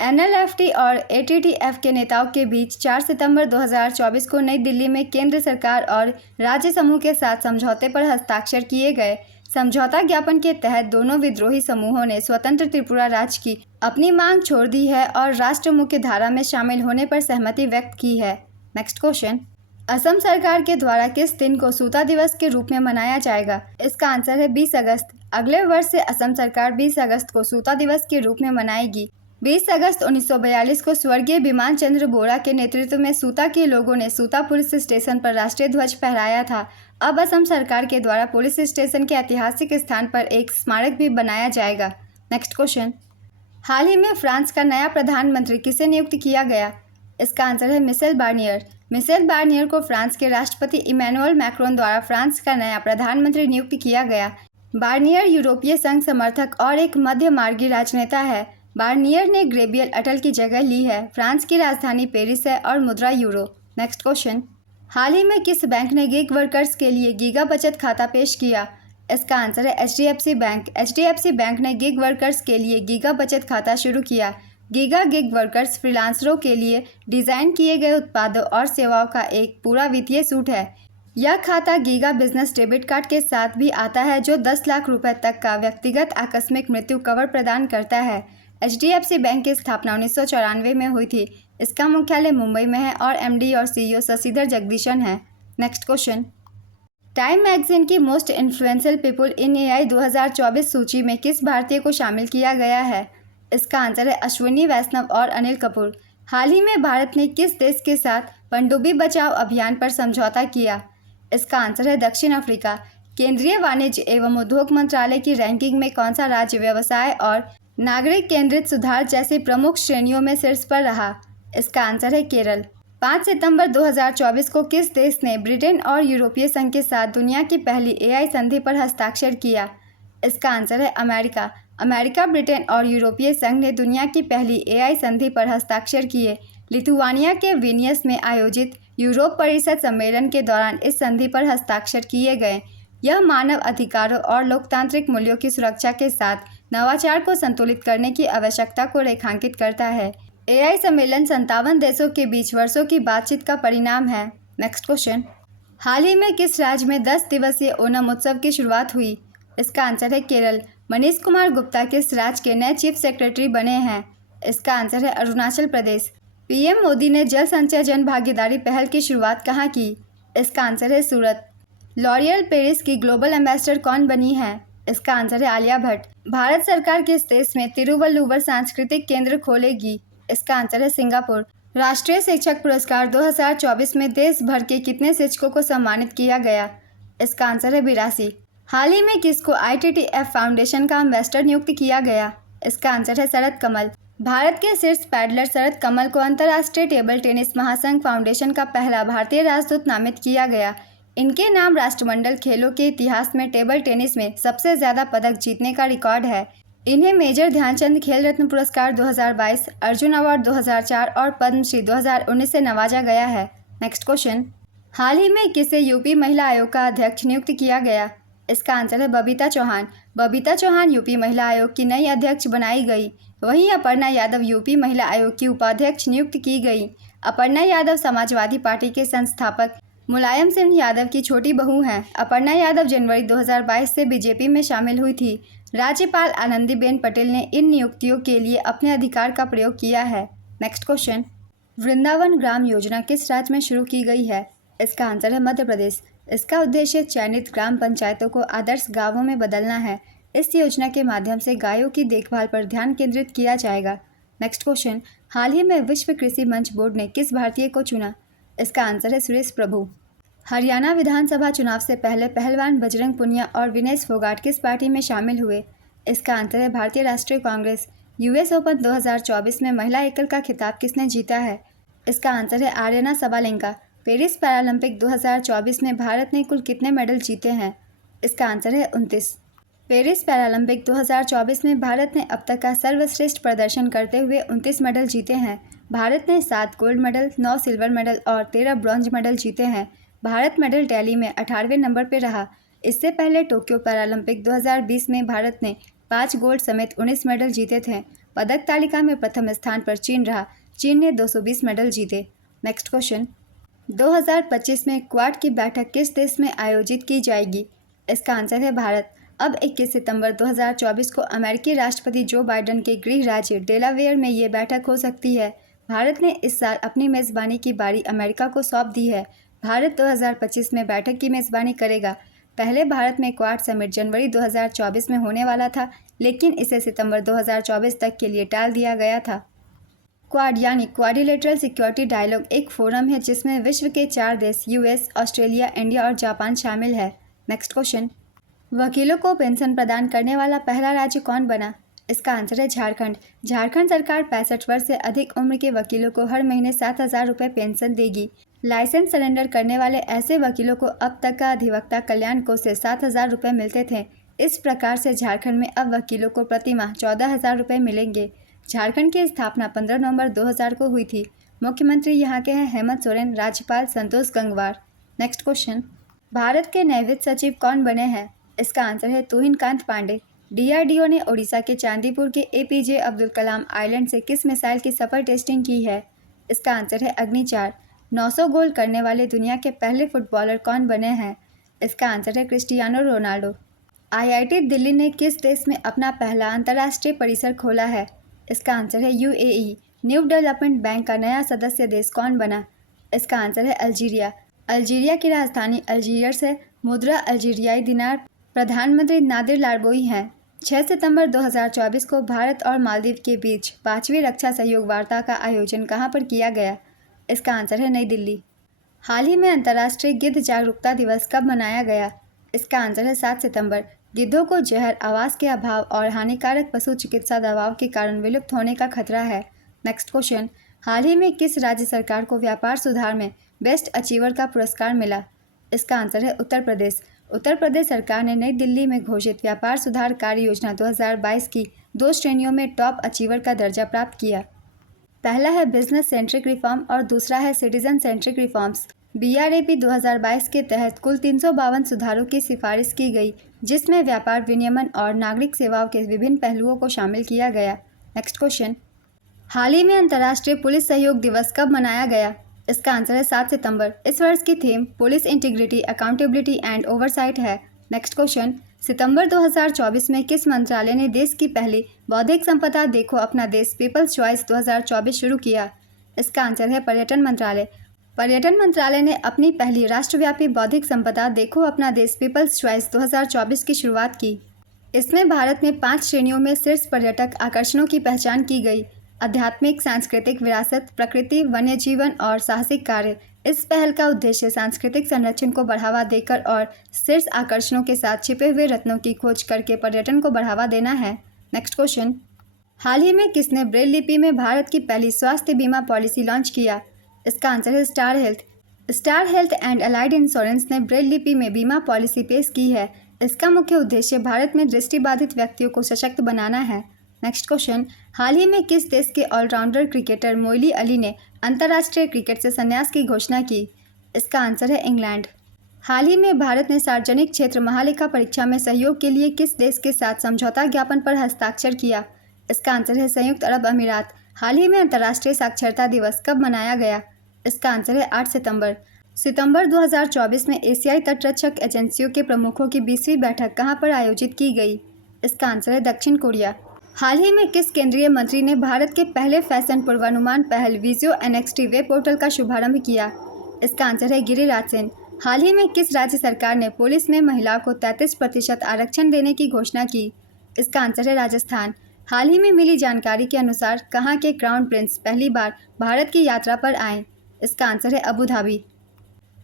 NLFT और ATTF के नेताओं के बीच 4 सितंबर 2024 को नई दिल्ली में केंद्र सरकार और राज्य समूह के साथ समझौते पर हस्ताक्षर किए गए। समझौता ज्ञापन के तहत दोनों विद्रोही समूहों ने स्वतंत्र त्रिपुरा राज्य की अपनी मांग छोड़ दी है और राष्ट्र मुख्य धारा में शामिल होने पर सहमति व्यक्त की है। नेक्स्ट क्वेश्चन, असम सरकार के द्वारा किस दिन को सूता दिवस के रूप में मनाया जाएगा? इसका आंसर है 20 अगस्त। अगले वर्ष से असम सरकार 20 अगस्त को सूता दिवस के रूप में मनाएगी। 20 अगस्त 1942 को स्वर्गीय बिमान चंद्र बोरा के नेतृत्व में सूता के लोगों ने सूता पुलिस स्टेशन पर राष्ट्रीय ध्वज फहराया था। अब असम सरकार के द्वारा पुलिस स्टेशन के ऐतिहासिक स्थान पर एक स्मारक भी बनाया जाएगा। नेक्स्ट क्वेश्चन, हाल ही में फ्रांस का नया प्रधानमंत्री किसे नियुक्त किया गया? इसका आंसर है मिशेल बार्नियर। मिशेल बार्नियर को फ्रांस के राष्ट्रपति इमैनुअल मैक्रोन द्वारा फ्रांस का नया प्रधानमंत्री नियुक्त किया गया। बार्नियर यूरोपीय संघ समर्थक और एक मध्य मार्गी राजनेता है। बार्नियर ने गैब्रियल अटल की जगह ली है। फ्रांस की राजधानी पेरिस है और मुद्रा यूरो। नेक्स्ट क्वेश्चन, हाल ही में किस बैंक ने गिग वर्कर्स के लिए गीगा बचत खाता पेश किया? इसका आंसर है HDFC बैंक। HDFC बैंक ने गिग वर्कर्स के लिए गीगा बचत खाता शुरू किया। गीगा गिग वर्कर्स फ्रीलांसरों के लिए डिज़ाइन किए गए उत्पादों और सेवाओं का एक पूरा वित्तीय सूट है। यह खाता गीगा बिजनेस डेबिट कार्ड के साथ भी आता है जो 10 लाख रुपए तक का व्यक्तिगत आकस्मिक मृत्यु कवर प्रदान करता है। HDFC बैंक की स्थापना 1994 में हुई थी। इसका मुख्यालय मुंबई में है और MD और CEO शशिधर जगदीशन है। नेक्स्ट क्वेश्चन, टाइम मैगजीन की most influential people in AI 2024 सूची में किस भारतीय को शामिल किया गया है? इसका आंसर है अश्विनी वैष्णव और अनिल कपूर। हाल ही में भारत ने किस देश के साथ पनडुब्बी बचाओ अभियान पर समझौता किया? इसका आंसर है दक्षिण अफ्रीका। केंद्रीय वाणिज्य एवं उद्योग मंत्रालय की रैंकिंग में कौन सा राज्य व्यवसाय और नागरिक केंद्रित सुधार जैसी प्रमुख श्रेणियों में शीर्ष पर रहा? इसका आंसर है केरल। 5 सितंबर 2024 को किस देश ने ब्रिटेन और यूरोपीय संघ के साथ दुनिया की पहली AI संधि पर हस्ताक्षर किया? इसका आंसर है अमेरिका। अमेरिका, ब्रिटेन और यूरोपीय संघ ने दुनिया की पहली एआई संधि पर हस्ताक्षर किए। लिथुआनिया के विनियस में आयोजित यूरोप परिषद सम्मेलन के दौरान इस संधि पर हस्ताक्षर किए गए। यह मानव अधिकारों और लोकतांत्रिक मूल्यों की सुरक्षा के साथ नवाचार को संतुलित करने की आवश्यकता को रेखांकित करता है। एआई सम्मेलन 57 देशों के बीच वर्षों की बातचीत का परिणाम है। नेक्स्ट क्वेश्चन, हाल ही में किस राज्य में 10 दिवसीय ओणम उत्सव की शुरुआत हुई? इसका आंसर है केरल। मनीष कुमार गुप्ता किस राज्य के नए चीफ सेक्रेटरी बने हैं? इसका आंसर है अरुणाचल प्रदेश। पीएम मोदी ने जल संचय जन भागीदारी पहल की शुरुआत कहाँ की? इसका आंसर है सूरत। लॉरियल पेरिस की ग्लोबल एम्बेसडर कौन बनी है? इसका आंसर है आलिया भट्ट। भारत सरकार किस देश में तिरुवल्लुवर सांस्कृतिक केंद्र खोलेगी? इसका आंसर है सिंगापुर। राष्ट्रीय शिक्षक पुरस्कार 2024 में देश भर के कितने शिक्षकों को सम्मानित किया गया? इसका आंसर है 82। हाल ही में किसको ITTF फाउंडेशन का एम्बेसडर नियुक्त किया गया? इसका आंसर है शरद कमल। भारत के शीर्ष पैडलर शरद कमल को अंतर्राष्ट्रीय टेबल टेनिस महासंघ फाउंडेशन का पहला भारतीय राजदूत नामित किया गया। इनके नाम राष्ट्रमंडल खेलों के इतिहास में टेबल टेनिस में सबसे ज़्यादा पदक जीतने का रिकॉर्ड है। इन्हें मेजर ध्यानचंद खेल रत्न पुरस्कार 2022, अर्जुन अवार्ड 2004 और पद्मश्री 2019 से नवाजा गया है। नेक्स्ट क्वेश्चन, हाल ही में किसे यूपी महिला आयोग का अध्यक्ष नियुक्त किया गया? इसका आंसर है बबीता चौहान। बबीता चौहान यूपी महिला आयोग की नई अध्यक्ष बनाई गई। वहीं अपर्णा यादव यूपी महिला आयोग की उपाध्यक्ष नियुक्त की गई। अपर्णा यादव समाजवादी पार्टी के संस्थापक मुलायम सिंह यादव की छोटी बहू हैं। अपर्णा यादव जनवरी 2022 से बीजेपी में शामिल हुई थी। राज्यपाल आनंदीबेन पटेल ने इन नियुक्तियों के लिए अपने अधिकार का प्रयोग किया है। नेक्स्ट क्वेश्चन, वृंदावन ग्राम योजना किस राज्य में शुरू की गई है? इसका आंसर है मध्य प्रदेश। इसका उद्देश्य चयनित ग्राम पंचायतों को आदर्श गांवों में बदलना है। इस योजना के माध्यम से गायों की देखभाल पर ध्यान केंद्रित किया जाएगा। नेक्स्ट क्वेश्चन, हाल ही में विश्व कृषि मंच बोर्ड ने किस भारतीय को चुना? इसका आंसर है सुरेश प्रभु। हरियाणा विधानसभा चुनाव से पहले पहलवान बजरंग पुनिया और विनेश फोगाट किस पार्टी में शामिल हुए? इसका आंसर है भारतीय राष्ट्रीय कांग्रेस। यूएस ओपन 2024 में महिला एकल का खिताब किसने जीता है? इसका आंसर है आर्यना सबालेंका। पेरिस पैरालंपिक 2024 में भारत ने कुल कितने मेडल जीते हैं? इसका आंसर है 29। पेरिस पैरालंपिक 2024 में भारत ने अब तक का सर्वश्रेष्ठ प्रदर्शन करते हुए 29 मेडल जीते हैं। भारत ने 7 गोल्ड मेडल, 9 सिल्वर मेडल और 13 ब्रॉन्ज मेडल जीते हैं। भारत मेडल टैली में 18वें नंबर पर रहा। इससे पहले टोक्यो पैरालंपिक 2020 में भारत ने 5 गोल्ड समेत 19 मेडल जीते थे। पदक तालिका में प्रथम स्थान पर चीन रहा। चीन ने 220 मेडल जीते। नेक्स्ट क्वेश्चन, 2025 में क्वाड की बैठक किस देश में आयोजित की जाएगी? इसका आंसर है भारत। अब 21 सितंबर 2024 को अमेरिकी राष्ट्रपति जो बाइडेन के गृह राज्य डेलावेयर में ये बैठक हो सकती है। भारत ने इस साल अपनी मेज़बानी की बारी अमेरिका को सौंप दी है। भारत 2025 में बैठक की मेज़बानी करेगा। पहले भारत में क्वाड समिट जनवरी 2024 में होने वाला था, लेकिन इसे सितंबर 2024 तक के लिए टाल दिया गया था। क्वाड यानी क्वाड्रिलेटरल सिक्योरिटी डायलॉग एक फोरम है जिसमें विश्व के 4 देश यूएस, ऑस्ट्रेलिया, इंडिया और जापान शामिल है। नेक्स्ट क्वेश्चन, वकीलों को पेंशन प्रदान करने वाला पहला राज्य कौन बना? इसका आंसर है झारखंड। झारखंड सरकार 65 वर्ष से अधिक उम्र के वकीलों को हर महीने 7,000 रुपये पेंशन देगी। लाइसेंस सरेंडर करने वाले ऐसे वकीलों को अब तक का अधिवक्ता कल्याण कोष से 7,000 रुपये मिलते थे। इस प्रकार से झारखंड में अब वकीलों को प्रति माह 14,000 रुपये मिलेंगे। झारखंड की स्थापना 15 नवंबर 2000 को हुई थी। मुख्यमंत्री यहाँ के हैं हेमंत सोरेन, राज्यपाल संतोष गंगवार। नेक्स्ट क्वेश्चन, भारत के नए वित्त सचिव कौन बने हैं? इसका आंसर है तुहिन कांत पांडे। DRDO ने ओडिशा के चांदीपुर के APJ अब्दुल कलाम आइलैंड से किस मिसाइल की सफल टेस्टिंग की है? इसका आंसर है अग्नि 4। 900 गोल करने वाले दुनिया के पहले फुटबॉलर कौन बने हैं? इसका आंसर है क्रिस्टियानो रोनाल्डो। IIT दिल्ली ने किस देश में अपना पहला अंतर्राष्ट्रीय परिसर खोला है? इसका आंसर है UAE। न्यू डेवलपमेंट बैंक का नया सदस्य देश कौन बना? इसका आंसर है अल्जीरिया। अल्जीरिया की राजधानी अल्जीयर्स है। मुद्रा अल्जीरियाई दिनार। प्रधानमंत्री नादिर लारबोई हैं। 6 सितंबर 2024 को भारत और मालदीव के बीच 5वीं रक्षा सहयोग वार्ता का आयोजन कहाँ पर किया गया? इसका आंसर है नई दिल्ली। हाल ही में अंतर्राष्ट्रीय गिद्ध जागरूकता दिवस कब मनाया गया? इसका आंसर है 7 सितंबर। गिद्धों को जहर, आवास के अभाव और हानिकारक पशु चिकित्सा दवाओं के कारण विलुप्त होने का खतरा है। नेक्स्ट क्वेश्चन, हाल ही में किस राज्य सरकार को व्यापार सुधार में बेस्ट अचीवर का पुरस्कार मिला? इसका आंसर है उत्तर प्रदेश। उत्तर प्रदेश सरकार ने नई दिल्ली में घोषित व्यापार सुधार कार्य योजना 2022 की 2 श्रेणियों में टॉप अचीवर का दर्जा प्राप्त किया। पहला है बिजनेस सेंट्रिक रिफॉर्म और दूसरा है सिटीजन सेंट्रिक रिफॉर्म्स। BRAP 2022 के तहत कुल 352 सुधारों की सिफारिश की गई, जिसमें व्यापार विनियमन और नागरिक सेवाओं के विभिन्न पहलुओं को शामिल किया गया। नेक्स्ट क्वेश्चन, हाल ही में अंतर्राष्ट्रीय पुलिस सहयोग दिवस कब मनाया गया? इसका आंसर है 7 सितंबर। इस वर्ष की theme police integrity, accountability and oversight है। नेक्स्ट क्वेश्चन, सितंबर 2024 में किस मंत्रालय ने देश की पहली बौद्धिक संपदा देखो अपना देश पीपल्स चॉइस 2024 शुरू किया? इसका आंसर है पर्यटन मंत्रालय। पर्यटन मंत्रालय ने अपनी पहली राष्ट्रव्यापी बौद्धिक संपदा देखो अपना देश पीपल्स चॉइस 2024 की शुरुआत की। इसमें भारत में 5 श्रेणियों में शीर्ष पर्यटक आकर्षणों की पहचान की गई: आध्यात्मिक, सांस्कृतिक विरासत, प्रकृति, वन्य जीवन और साहसिक कार्य। इस पहल का उद्देश्य सांस्कृतिक संरक्षण को बढ़ावा देकर और शीर्ष आकर्षणों के साथ छिपे हुए रत्नों की खोज करके पर्यटन को बढ़ावा देना है। नेक्स्ट क्वेश्चन, हाल ही में किसने ब्रेल लिपि में भारत की पहली स्वास्थ्य बीमा पॉलिसी लॉन्च किया? इसका आंसर है star health. Star health and allied insurance ने ब्रेल लिपि में बीमा पॉलिसी पेश की है। इसका मुख्य उद्देश्य भारत में दृष्टिबाधित व्यक्तियों को सशक्त बनाना है। नेक्स्ट क्वेश्चन, हाल ही में किस देश के ऑलराउंडर क्रिकेटर मोईली अली ने अंतर्राष्ट्रीय क्रिकेट से संन्यास की घोषणा की? इसका आंसर है इंग्लैंड। हाल ही में भारत ने सार्वजनिक क्षेत्र महालेखा परीक्षा में सहयोग के लिए किस देश के साथ समझौता ज्ञापन पर हस्ताक्षर किया? इसका आंसर है संयुक्त अरब अमीरात। हाल ही में अंतर्राष्ट्रीय साक्षरता दिवस कब मनाया गया? इसका आंसर है 8 सितंबर। सितंबर 2024 में एशियाई तटरक्षक एजेंसियों के प्रमुखों की 20वीं बैठक कहाँ पर आयोजित की गई? इसका आंसर है दक्षिण कोरिया। हाल ही में किस केंद्रीय मंत्री ने भारत के पहले फैशन पूर्वानुमान पहल विजियो NXT वेब पोर्टल का शुभारंभ किया? इसका आंसर है गिरिराज सिंह। हाल ही में किस राज्य सरकार ने पुलिस में महिलाओं को 33% आरक्षण देने की घोषणा की? इसका आंसर है राजस्थान। हाल ही में मिली जानकारी के अनुसार कहाँ के क्राउन प्रिंस पहली बार भारत की यात्रा पर आए? इसका आंसर है अबू धाबी।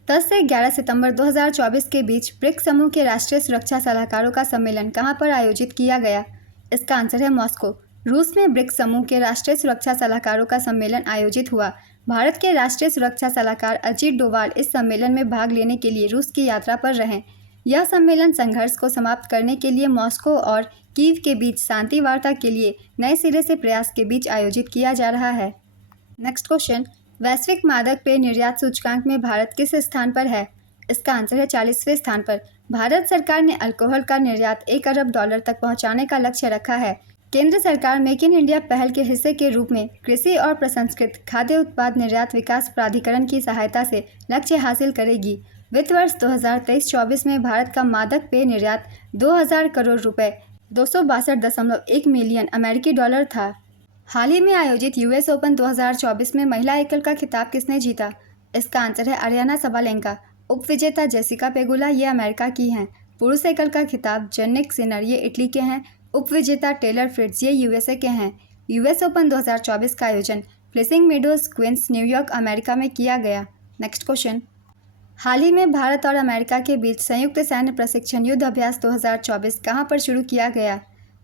10 से 11 सितंबर 2024 के बीच ब्रिक्स समूह के राष्ट्रीय सुरक्षा सलाहकारों का सम्मेलन कहाँ पर आयोजित किया गया? इसका आंसर है मॉस्को। रूस में ब्रिक्स समूह के राष्ट्रीय सुरक्षा सलाहकारों का सम्मेलन आयोजित हुआ। भारत के राष्ट्रीय सुरक्षा सलाहकार अजीत डोवाल इस सम्मेलन में भाग लेने के लिए रूस की यात्रा पर रहे। यह सम्मेलन संघर्ष को समाप्त करने के लिए मॉस्को और कीव के बीच शांति वार्ता के लिए नए सिरे से प्रयास के बीच आयोजित किया जा रहा है। नेक्स्ट क्वेश्चन, वैश्विक मादक पेय निर्यात सूचकांक में भारत किस स्थान पर है? इसका आंसर है 40वें स्थान पर। भारत सरकार ने अल्कोहल का निर्यात $1 अरब तक पहुंचाने का लक्ष्य रखा है। केंद्र सरकार मेक इन इंडिया पहल के हिस्से के रूप में कृषि और प्रसंस्कृत खाद्य उत्पाद निर्यात विकास प्राधिकरण की सहायता से लक्ष्य हासिल करेगी। वित्त वर्ष 2023-24 में भारत का मादक पेय निर्यात 2000 करोड़ रुपए 262.1 मिलियन अमेरिकी डॉलर था। हाल ही में आयोजित US ओपन 2024 में महिला एकल का खिताब किसने जीता? इसका आंसर है अरियाना सबलेंका। उप विजेता जेसिका पेगुला ये अमेरिका की हैं। पुरुष एकल का खिताब जनिक सिनर ये इटली के हैं। उप विजेता टेलर फ्रिट्ज ये USA के हैं। US ओपन 2024 का आयोजन फ्लेसिंग मेडोज, क्वींस, न्यूयॉर्क, अमेरिका में किया गया। नेक्स्ट क्वेश्चन, हाल ही में भारत और अमेरिका के बीच संयुक्त सैन्य प्रशिक्षण युद्ध अभ्यास 2024 कहाँ पर शुरू किया गया?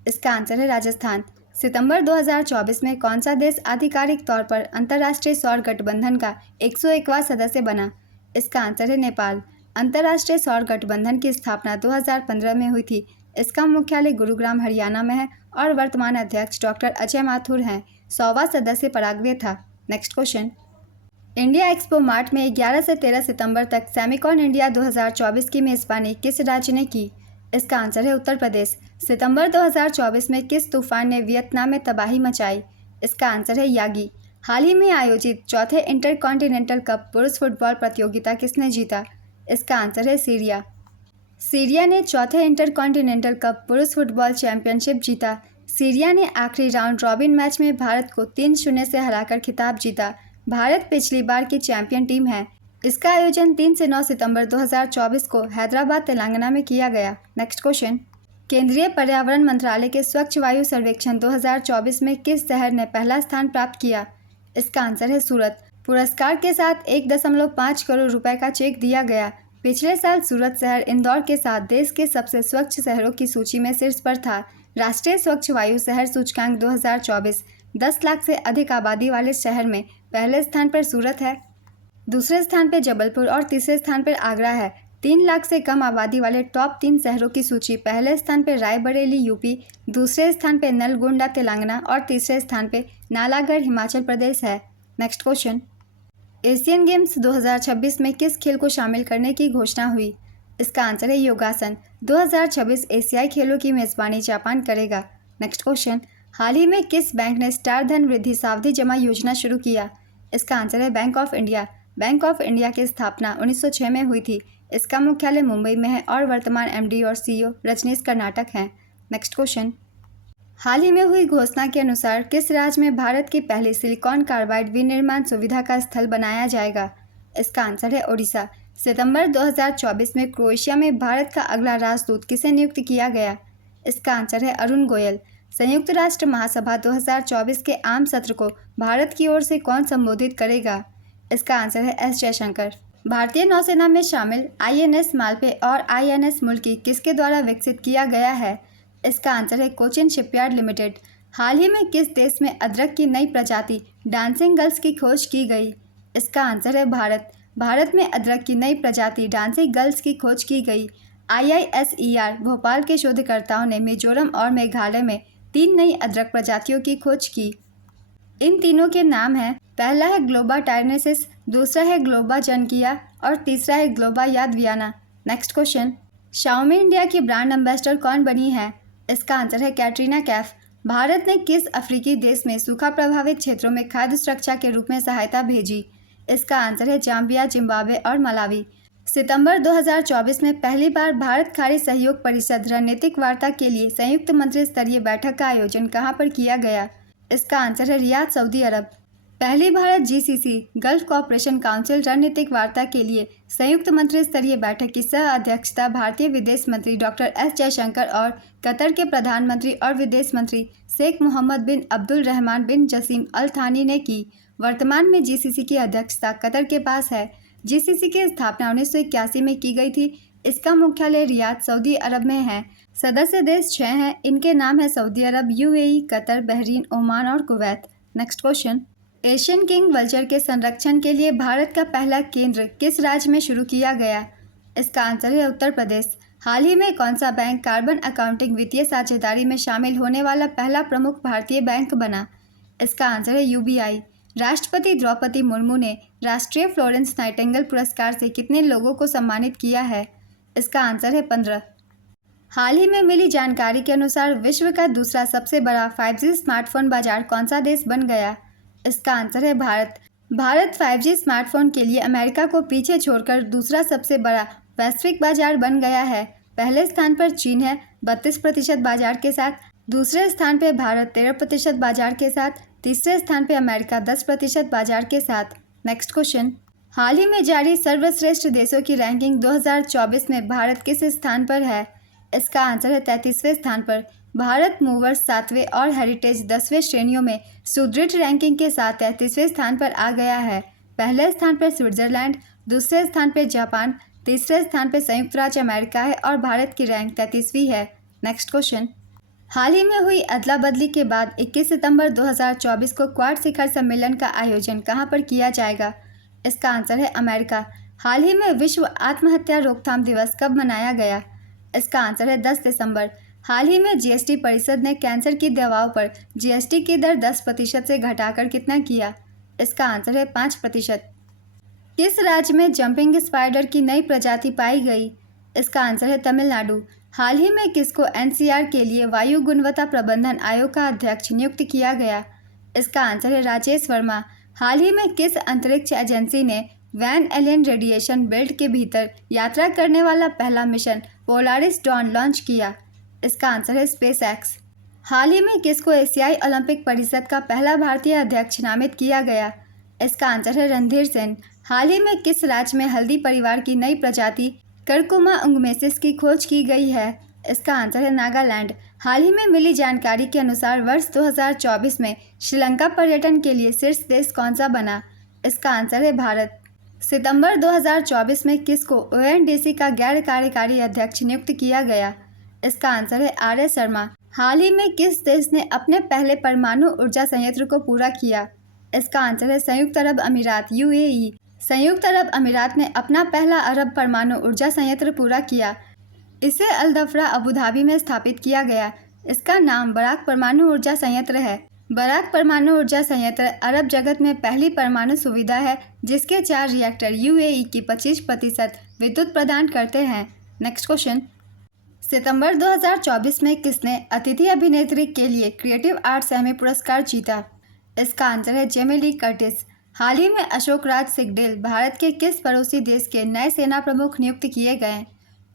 इसका आंसर है राजस्थान। सितंबर 2024 में कौन सा देश आधिकारिक तौर पर अंतर्राष्ट्रीय सौर गठबंधन का 101वां सदस्य बना? इसका आंसर है नेपाल। अंतर्राष्ट्रीय सौर गठबंधन की स्थापना 2015 में हुई थी। इसका मुख्यालय गुरुग्राम, हरियाणा में है और वर्तमान अध्यक्ष डॉक्टर अजय माथुर हैं। 100वां सदस्य पराग्वे था। Next question, India expo mart में 11 से 13 सितंबर तक सेमिकॉन इंडिया 2024 की मेज़बानी किस राज्य ने की? इसका आंसर है उत्तर प्रदेश। सितंबर 2024 में किस तूफान ने वियतनाम में तबाही मचाई? इसका आंसर है यागी। हाल ही में आयोजित चौथे इंटरकॉन्टिनेंटल कप पुरुष फुटबॉल प्रतियोगिता किसने जीता? इसका आंसर है सीरिया। सीरिया ने चौथे इंटरकॉन्टिनेंटल कप पुरुष फुटबॉल चैंपियनशिप जीता। सीरिया ने आखिरी राउंड रॉबिन मैच में भारत को 3-0 से हराकर खिताब जीता। भारत पिछली बार की चैंपियन टीम है। इसका आयोजन 3 से 9 सितंबर 2024 को हैदराबाद, तेलंगाना में किया गया। नेक्स्ट क्वेश्चन, केंद्रीय पर्यावरण मंत्रालय के स्वच्छ वायु सर्वेक्षण 2024 में किस शहर ने पहला स्थान प्राप्त किया? इसका आंसर है सूरत। पुरस्कार के साथ 1.5 करोड़ रुपए का चेक दिया गया। पिछले साल सूरत शहर इंदौर के साथ देश के सबसे स्वच्छ शहरों की सूची में शीर्ष पर था। राष्ट्रीय स्वच्छ वायु शहर सूचकांक 2024 10 लाख से अधिक आबादी वाले शहर में पहले स्थान पर सूरत है, दूसरे स्थान पर जबलपुर और तीसरे स्थान पर आगरा है। 3 लाख से कम आबादी वाले टॉप 3 शहरों की सूची। पहले स्थान पर रायबरेली यूपी, दूसरे स्थान पर नलगोंडा तेलंगाना और तीसरे स्थान पर नालागढ़ हिमाचल प्रदेश है। नेक्स्ट क्वेश्चन, एशियन गेम्स 2026 में किस खेल को शामिल करने की घोषणा हुई? इसका आंसर है योगासन। 2026 एशियाई खेलों की मेजबानी जापान करेगा। नेक्स्ट क्वेश्चन, हाल ही में किस बैंक ने स्टार धन वृद्धि सावधि जमा योजना शुरू किया? इसका आंसर है bank of India. Bank of India की स्थापना 1906 में हुई थी। इसका मुख्यालय मुंबई में है और वर्तमान एमडी और सीईओ रजनीश कर्नाटक हैं। नेक्स्ट क्वेश्चन, हाल ही में हुई घोषणा के अनुसार किस राज्य में भारत की पहली सिलिकॉन कार्बाइड विनिर्माण सुविधा का स्थल बनाया जाएगा? इसका आंसर है ओडिशा। सितंबर 2024 में क्रोएशिया में भारत का अगला राजदूत किसे नियुक्त किया गया? इसका आंसर है अरुण गोयल। संयुक्त राष्ट्र महासभा 2024 के आम सत्र को भारत की ओर से कौन संबोधित करेगा? इसका आंसर है एस जयशंकर। भारतीय नौसेना में शामिल आईएनएस मालपे और आईएनएस मुल्की किसके द्वारा विकसित किया गया है? इसका आंसर है कोचिन शिपयार्ड लिमिटेड। हाल ही में किस देश में अदरक की नई प्रजाति डांसिंग गर्ल्स की खोज की गई? इसका आंसर है भारत। भारत में अदरक की नई प्रजाति डांसिंग गर्ल्स की खोज की गई। IISER भोपाल के शोधकर्ताओं ने मिजोरम और मेघालय में 3 नई अदरक प्रजातियों की खोज की। इन तीनों के नाम हैं, पहला है ग्लोबा टाइनेसिस, दूसरा है ग्लोबा जनकिया और तीसरा है Globba यादवियाना। Next question, Xiaomi India की ब्रांड एम्बेसडर कौन बनी है? इसका आंसर है कैटरीना कैफ। भारत ने किस अफ्रीकी देश में सूखा प्रभावित क्षेत्रों में खाद्य सुरक्षा के रूप में सहायता भेजी? इसका आंसर है जाम्बिया, जिम्बाब्वे और मलावी। सितंबर 2024 में पहली बार भारत खाड़ी सहयोग परिषद रणनीतिक वार्ता के लिए संयुक्त मंत्री स्तरीय बैठक का आयोजन कहां पर किया गया? इसका आंसर है रियाद, सऊदी अरब। पहली Bharat GCC Gulf Cooperation Council रणनीतिक वार्ता के लिए संयुक्त मंत्री स्तरीय बैठक की सह अध्यक्षता भारतीय विदेश मंत्री डॉक्टर एस जयशंकर और कतर के प्रधानमंत्री और विदेश मंत्री शेख मोहम्मद बिन अब्दुल रहमान बिन जसीम अल थानी ने की। वर्तमान में GCC की अध्यक्षता कतर के पास है। GCC की स्थापना 1981 में की गई थी। इसका मुख्यालय रियाद, सऊदी अरब में है। सदस्य देश 6 हैं। इनके नाम है सऊदी अरब, UAE, कतर, बहरीन, ओमान और Kuwait. Next question, Asian king vulture के संरक्षण के लिए भारत का पहला केंद्र किस राज्य में शुरू किया गया? इसका आंसर है उत्तर प्रदेश। हाल ही में कौन सा बैंक कार्बन अकाउंटिंग वित्तीय साझेदारी में शामिल होने वाला पहला प्रमुख भारतीय बैंक बना? इसका आंसर है UBI। राष्ट्रपति द्रौपदी मुर्मू ने राष्ट्रीय फ्लोरेंस नाइटिंगेल पुरस्कार से कितने लोगों को सम्मानित किया है? इसका आंसर है 15। हाल ही में मिली जानकारी के अनुसार विश्व का दूसरा सबसे बड़ा 5G स्मार्टफोन बाजार कौन सा देश बन गया? इसका आंसर है भारत। भारत 5G स्मार्टफोन के लिए अमेरिका को पीछे छोड़कर दूसरा सबसे बड़ा वैश्विक बाजार बन गया है। पहले स्थान पर चीन है 32% बाजार के साथ, दूसरे स्थान पर भारत 13% बाजार के साथ, तीसरे स्थान पर अमेरिका 10% बाजार के साथ। नेक्स्ट क्वेश्चन, हाल ही में जारी सर्वश्रेष्ठ देशों की रैंकिंग 2024 में भारत किस स्थान पर है? इसका आंसर है 33वें स्थान पर। भारत मूवर्स 7वें और हेरिटेज 10वें श्रेणियों में सुदृढ़ रैंकिंग के साथ 33वें स्थान पर आ गया है। पहले स्थान पर स्विट्जरलैंड, दूसरे स्थान पर जापान, तीसरे स्थान पर संयुक्त राज्य अमेरिका है और भारत की रैंक 33वीं है। नेक्स्ट क्वेश्चन, हाल ही में हुई अदला बदली के बाद 21 सितंबर 2024 को क्वाड शिखर सम्मेलन का आयोजन कहां पर किया जाएगा? इसका आंसर है अमेरिका। हाल ही में विश्व आत्महत्या रोकथाम दिवस कब मनाया गया? इसका आंसर है 10 दिसंबर। हाल ही में GST परिषद ने कैंसर की दवाओं पर GST की दर 10% से घटाकर कितना किया? इसका आंसर है 5%। किस राज्य में जंपिंग स्पाइडर की नई प्रजाति पाई गई? इसका आंसर है तमिलनाडु। हाल ही में किसको NCR के लिए वायु गुणवत्ता प्रबंधन आयोग का अध्यक्ष नियुक्त किया गया? इसका आंसर है राजेश वर्मा। हाल ही में किस अंतरिक्ष एजेंसी ने वैन एलियन रेडिएशन बेल्ट के भीतर यात्रा करने वाला पहला मिशन पोलारिस डॉन लॉन्च किया? इसका आंसर है SpaceX। हाल ही में किसको एशियाई ओलंपिक परिषद का पहला भारतीय अध्यक्ष नामित किया गया? इसका आंसर है रणधीर सेन। हाल ही में किस राज्य में हल्दी परिवार की नई प्रजाति करकुमा उंगमेसिस की खोज की गई है? इसका आंसर है नागालैंड। हाल ही में मिली जानकारी के अनुसार वर्ष 2024 में श्रीलंका पर्यटन के लिए शीर्ष देश कौन सा बना? इसका आंसर है भारत। सितंबर 2024 में किसको ONDC का गैर कार्यकारी अध्यक्ष नियुक्त किया गया? इसका आंसर है RS शर्मा। हाल ही में किस देश ने अपने पहले परमाणु ऊर्जा संयंत्र को पूरा किया? इसका आंसर है संयुक्त अरब अमीरात UAE। संयुक्त अरब अमीरात ने अपना पहला अरब परमाणु ऊर्जा संयंत्र पूरा किया। इसे अल दफरा अबू धाबी में स्थापित किया गया। इसका नाम बराक परमाणु ऊर्जा संयंत्र है। बराक परमाणु ऊर्जा संयंत्र अरब जगत में पहली परमाणु सुविधा है जिसके 4 रिएक्टर यूएई की 25% विद्युत प्रदान करते हैं। नेक्स्ट क्वेश्चन, सितंबर 2024 में किसने अतिथि अभिनेत्री के लिए क्रिएटिव आर्ट्स एमी पुरस्कार जीता? इसका आंसर है जेमी ली कर्टिस। हाल ही में अशोक राज सिंगडेल भारत के किस पड़ोसी देश के नए सेना प्रमुख नियुक्त किए गए?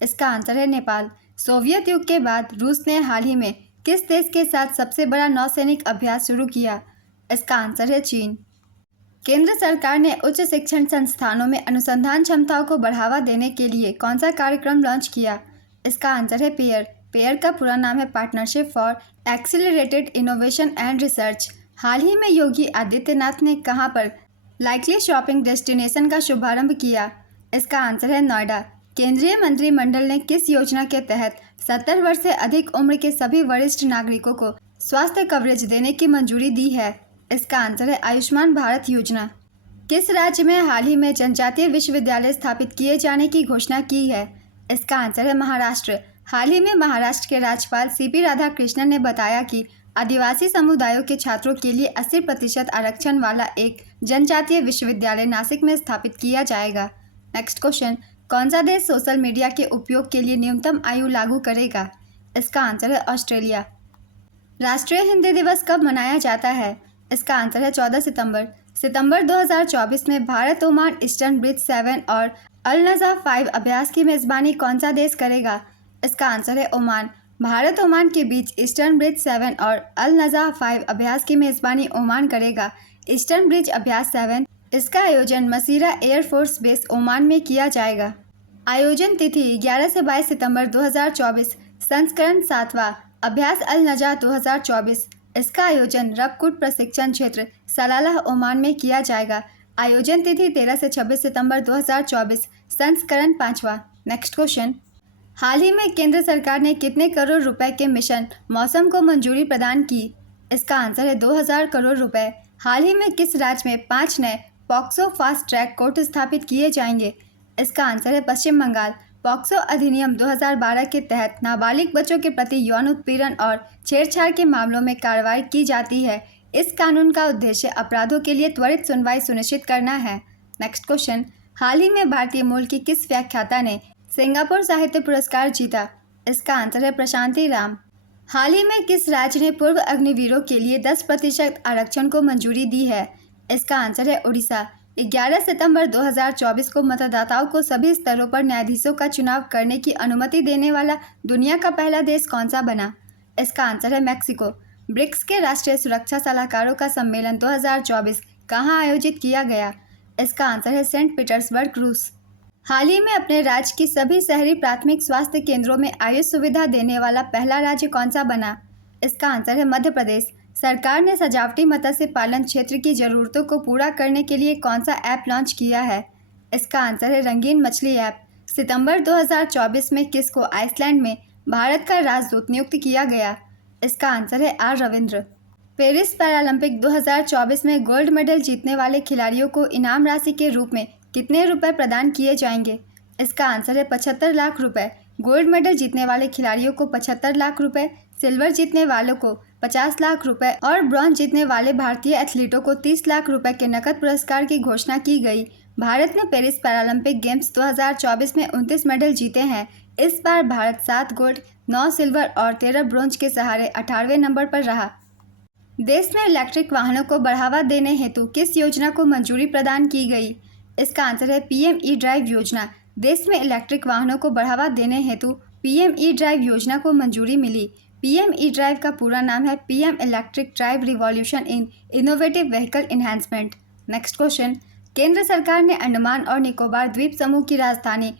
इसका आंसर है नेपाल। सोवियत युग के बाद रूस ने हाल ही में किस देश के साथ सबसे बड़ा नौसैनिक अभ्यास शुरू किया? इसका आंसर है चीन। केंद्र सरकार ने उच्च शिक्षण संस्थानों में अनुसंधान क्षमताओं को बढ़ावा देने के लिए कौन सा कार्यक्रम लॉन्च किया? इसका आंसर है पेयर। पेयर का पूरा नाम है partnership for accelerated innovation and research. हाल ही में योगी आदित्यनाथ ने कहां पर लाइकली शॉपिंग डेस्टिनेशन का शुभारंभ किया? इसका आंसर है नोएडा। केंद्रीय मंत्रिमंडल ने किस योजना के तहत 70 वर्ष से अधिक उम्र के सभी वरिष्ठ नागरिकों को स्वास्थ्य कवरेज देने की मंजूरी दी है? इसका आंसर है आयुष्मान भारत योजना। किस राज्य में हाल ही में जनजातीय विश्वविद्यालय स्थापित किए जाने की घोषणा की है? इसका आंसर है महाराष्ट्र। हाल ही में महाराष्ट्र के राज्यपाल सीपी राधाकृष्णन ने बताया कि आदिवासी समुदायों के छात्रों के लिए 80% आरक्षण वाला एक जनजातीय विश्वविद्यालय नासिक में स्थापित किया जाएगा। नेक्स्ट क्वेश्चन, कौन सा देश सोशल मीडिया के उपयोग के लिए न्यूनतम आयु लागू करेगा? इसका आंसर है ऑस्ट्रेलिया। राष्ट्रीय हिंदी दिवस कब मनाया जाता है? इसका आंसर है 14 सितंबर। सितंबर 2024 में भारत ओमान ईस्टर्न ब्रिज 7 और अल नज़ा 5 अभ्यास की मेज़बानी कौन सा देश करेगा? इसका आंसर है ओमान। भारत ओमान के बीच ईस्टर्न ब्रिज 7 और अल नज़ा 5 अभ्यास की मेज़बानी ओमान करेगा। ईस्टर्न ब्रिज अभ्यास 7 इसका आयोजन मसीरा एयरफोर्स बेस ओमान में किया जाएगा। आयोजन तिथि 11 से 22 सितंबर 2024। संस्करण 7वां अभ्यास अल नजा 2024। इसका आयोजन रबकुट प्रशिक्षण क्षेत्र सलालाह ओमान में किया जाएगा। आयोजन तिथि 13 से 26 सितंबर 2024। संस्करण 5वां। नेक्स्ट क्वेश्चन, हाल ही में केंद्र सरकार ने कितने करोड़ रुपए के मिशन मौसम को मंजूरी प्रदान की? इसका आंसर है 2000 करोड़ रुपए। हाल ही में किस राज्य में 5 नए पॉक्सो फास्ट ट्रैक कोर्ट स्थापित किए जाएंगे? इसका आंसर है पश्चिम बंगाल। पॉक्सो अधिनियम 2012 के तहत नाबालिग बच्चों के प्रति यौन उत्पीड़न और छेड़छाड़ के मामलों में कार्रवाई की जाती है। इस कानून का उद्देश्य अपराधों के लिए त्वरित सुनवाई सुनिश्चित करना है। नेक्स्ट क्वेश्चन, हाल ही में भारतीय मूल की किस व्याख्याता ने सिंगापुर साहित्य पुरस्कार जीता? इसका आंसर है प्रशांति राम। हाल ही में किस राज्य ने पूर्व अग्निवीरों के लिए 10% आरक्षण को मंजूरी दी है? इसका आंसर है उड़ीसा। 11 सितंबर 2024 को मतदाताओं को सभी स्तरों पर न्यायाधीशों का चुनाव करने की अनुमति देने वाला दुनिया का पहला देश कौन सा बना? इसका आंसर है मैक्सिको। ब्रिक्स के राष्ट्रीय सुरक्षा सलाहकारों का सम्मेलन 2024 कहाँ आयोजित किया गया? इसका आंसर है सेंट पीटर्सबर्ग, रूस। हाल ही में अपने राज्य की सभी शहरी प्राथमिक स्वास्थ्य केंद्रों में आयुष सुविधा देने वाला पहला राज्य कौन सा बना? इसका आंसर है मध्य प्रदेश। सरकार ने सजावटी मत्स्य पालन क्षेत्र की ज़रूरतों को पूरा करने के लिए कौन सा ऐप लॉन्च किया है? इसका आंसर है रंगीन मछली ऐप। सितंबर 2024 में किसको आइसलैंड में भारत का राजदूत नियुक्त किया गया? इसका आंसर है आर रविंद्र। पेरिस पैरालंपिक 2024 में गोल्ड मेडल जीतने वाले खिलाड़ियों को इनाम राशि के रूप में कितने रुपए प्रदान किए जाएंगे? इसका आंसर है 75 लाख रुपए। गोल्ड मेडल जीतने वाले खिलाड़ियों को 75 लाख रुपए, सिल्वर जीतने वालों को 50 लाख रुपए और ब्रॉन्ज जीतने वाले भारतीय एथलीटों को 30 लाख रुपए के नकद पुरस्कार की घोषणा की गई। भारत ने पेरिस पैरालंपिक गेम्स 2024 में 29 मेडल जीते हैं। इस बार भारत 7 गोल्ड, 9 सिल्वर और 13 ब्रॉन्ज के सहारे 18वें नंबर पर रहा। देश में इलेक्ट्रिक वाहनों को बढ़ावा देने हेतु किस योजना को मंजूरी प्रदान की गई? इसका आंसर है पीएम ई ड्राइव योजना। देश में इलेक्ट्रिक वाहनों को बढ़ावा देने हेतु पीएम ई ड्राइव योजना को मंजूरी मिली। पीएम ई ड्राइव का पूरा नाम है PM electric drive revolution in innovative vehicle enhancement. Next question, केंद्र सरकार ने अंडमान और निकोबार द्वीप समूह की राजधानी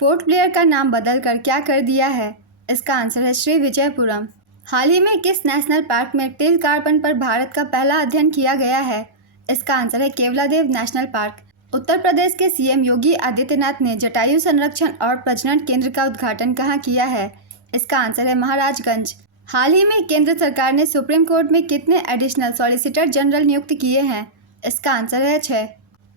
पोर्ट ब्लेयर का नाम बदलकर क्या कर दिया है? इसका आंसर है श्री विजयपुरम। हाल ही में किस नेशनल पार्क में टिल कार्बन पर भारत का पहला अध्ययन किया गया है? इसका आंसर है केवलादेव नेशनल पार्क। उत्तर प्रदेश के सीएम योगी आदित्यनाथ ने जटायु संरक्षण और प्रजनन केंद्र का उद्घाटन कहाँ किया है? इसका आंसर है महाराजगंज। हाल ही में केंद्र सरकार ने सुप्रीम कोर्ट में कितने एडिशनल सॉलिसिटर जनरल नियुक्त किए हैं? इसका आंसर है 6।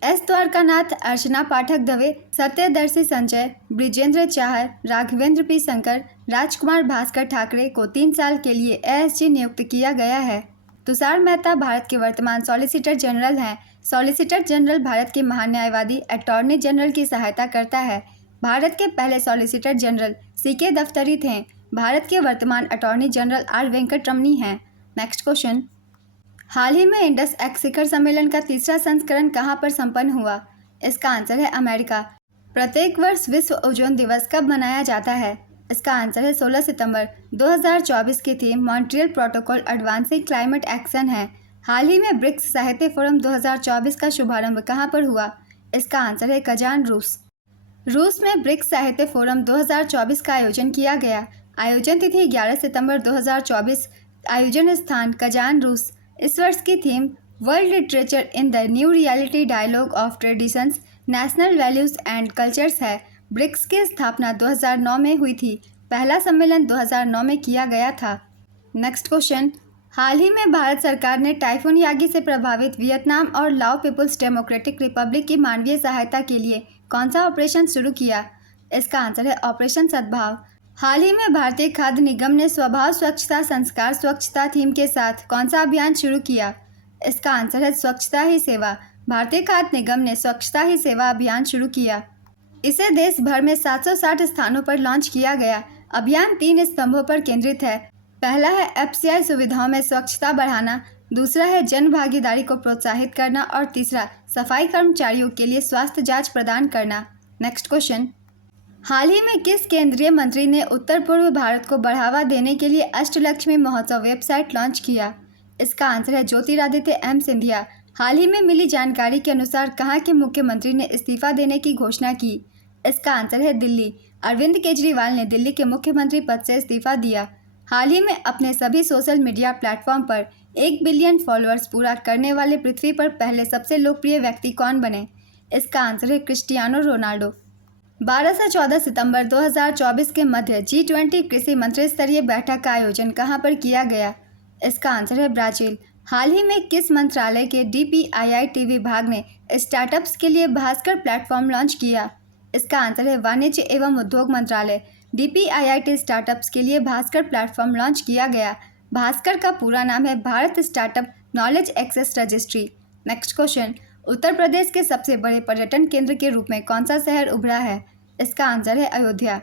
एस द्वारकानाथ, अर्चना पाठक दवे, सत्यदर्शी संजय, ब्रिजेंद्र चाहर, राघवेंद्र पी शंकर, राजकुमार भास्कर ठाकरे को 3 साल के लिए एएसजी नियुक्त किया गया है। तुषार मेहता भारत के वर्तमान सॉलिसिटर जनरल हैं। सॉलिसिटर जनरल भारत के महान्यायवादी अटॉर्नी जनरल की सहायता करता है। भारत के पहले सॉलिसिटर जनरल सीके दफ्तरी थे। भारत के वर्तमान अटॉर्नी जनरल आर वेंकटरमणी हैं। नेक्स्ट क्वेश्चन, हाल ही में इंडस एक्स शिखर सम्मेलन का तीसरा संस्करण कहां पर संपन्न हुआ? इसका आंसर है अमेरिका। प्रत्येक वर्ष विश्व ओजोन दिवस कब मनाया जाता है? इसका आंसर है 16 सितंबर। 2024 की theme Montreal protocol advancing climate action है। हाल ही में ब्रिक्स साहित्य फोरम 2024 का शुभारंभ कहां पर हुआ? इसका आंसर है कजान, रूस। रूस में ब्रिक्स साहित्य फोरम 2024 का आयोजन किया गया। आयोजन तिथि 11 सितंबर 2024। आयोजन स्थान कजान, रूस। इस वर्ष की theme world literature in the new reality, dialogue of traditions, national values and cultures है। ब्रिक्स की स्थापना 2009 में हुई थी। पहला सम्मेलन 2009 में किया गया था। नेक्स्ट क्वेश्चन, हाल ही में भारत सरकार ने टाइफून यागी से प्रभावित वियतनाम और लाओ पीपुल्स डेमोक्रेटिक रिपब्लिक की मानवीय सहायता के लिए कौन सा ऑपरेशन शुरू किया? इसका आंसर है ऑपरेशन सद्भाव। हाल ही में भारतीय खाद्य निगम ने स्वभाव स्वच्छता संस्कार स्वच्छता थीम के साथ कौन सा अभियान शुरू किया? इसका आंसर है स्वच्छता ही सेवा। भारतीय खाद्य निगम ने स्वच्छता ही सेवा अभियान शुरू किया। इसे देश भर में 760 स्थानों पर लॉन्च किया गया। अभियान 3 स्तंभों पर केंद्रित है। पहला है एफसीआई सुविधाओं में स्वच्छता बढ़ाना, दूसरा है जन भागीदारी को प्रोत्साहित करना और तीसरा सफाई कर्मचारियों के लिए स्वास्थ्य जांच प्रदान करना। नेक्स्ट क्वेश्चन, हाल ही में किस केंद्रीय मंत्री ने उत्तर पूर्व भारत को बढ़ावा देने के लिए अष्टलक्ष्मी महोत्सव वेबसाइट लॉन्च किया? इसका आंसर है ज्योतिरादित्य एम सिंधिया। हाल ही में मिली जानकारी के अनुसार कहां के मुख्यमंत्री ने इस्तीफा देने की घोषणा की? इसका आंसर है दिल्ली। अरविंद केजरीवाल ने दिल्ली के मुख्यमंत्री पद से इस्तीफा दिया। हाल ही में अपने सभी सोशल मीडिया प्लेटफॉर्म पर 1 बिलियन फॉलोअर्स पूरा करने वाले पृथ्वी पर पहले सबसे लोकप्रिय व्यक्ति कौन बने? इसका आंसर है क्रिस्टियानो रोनाल्डो। 12 से 14 सितंबर 2024 के मध्य G20 कृषि मंत्री स्तरीय बैठक का आयोजन कहां पर किया गया? इसका आंसर है ब्राजील। हाल ही में किस मंत्रालय के DPIIT विभाग ने स्टार्टअप्स के लिए भास्कर प्लेटफॉर्म लॉन्च किया? इसका आंसर है वाणिज्य एवं उद्योग मंत्रालय। DPIIT स्टार्टअप्स के लिए भास्कर प्लेटफॉर्म लॉन्च किया गया। भास्कर का पूरा नाम है Bharat startup knowledge access registry. Next question, Uttar Pradesh के सबसे बड़े पर्यटन केंद्र के रूप में कौन सा शहर उभरा है? इसका आंसर है अयोध्या।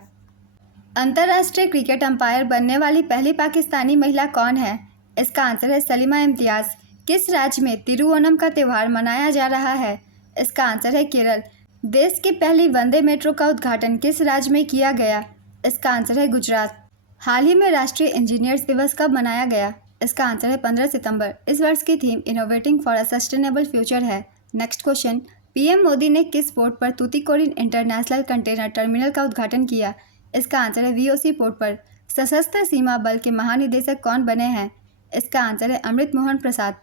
अंतर्राष्ट्रीय क्रिकेट अंपायर बनने वाली पहली पाकिस्तानी महिला कौन है? इसका आंसर है सलीमा इम्तियाज। किस राज्य में तिरुओनम का त्यौहार मनाया जा रहा है? इसका आंसर है केरल। देश की पहली वंदे मेट्रो का उद्घाटन किस राज्य में किया गया? इसका आंसर है गुजरात। हाल ही में राष्ट्रीय इंजीनियर्स दिवस कब मनाया गया? इसका आंसर है 15 सितंबर। इस वर्ष की theme innovating for a sustainable future है। नेक्स्ट क्वेश्चन, पीएम मोदी ने किस पोर्ट पर तूतीकोरिन इंटरनेशनल कंटेनर टर्मिनल का उद्घाटन किया? इसका आंसर है VOC पोर्ट पर। सशस्त्र सीमा बल के महानिदेशक कौन बने हैं? इसका आंसर है अमृत मोहन प्रसाद।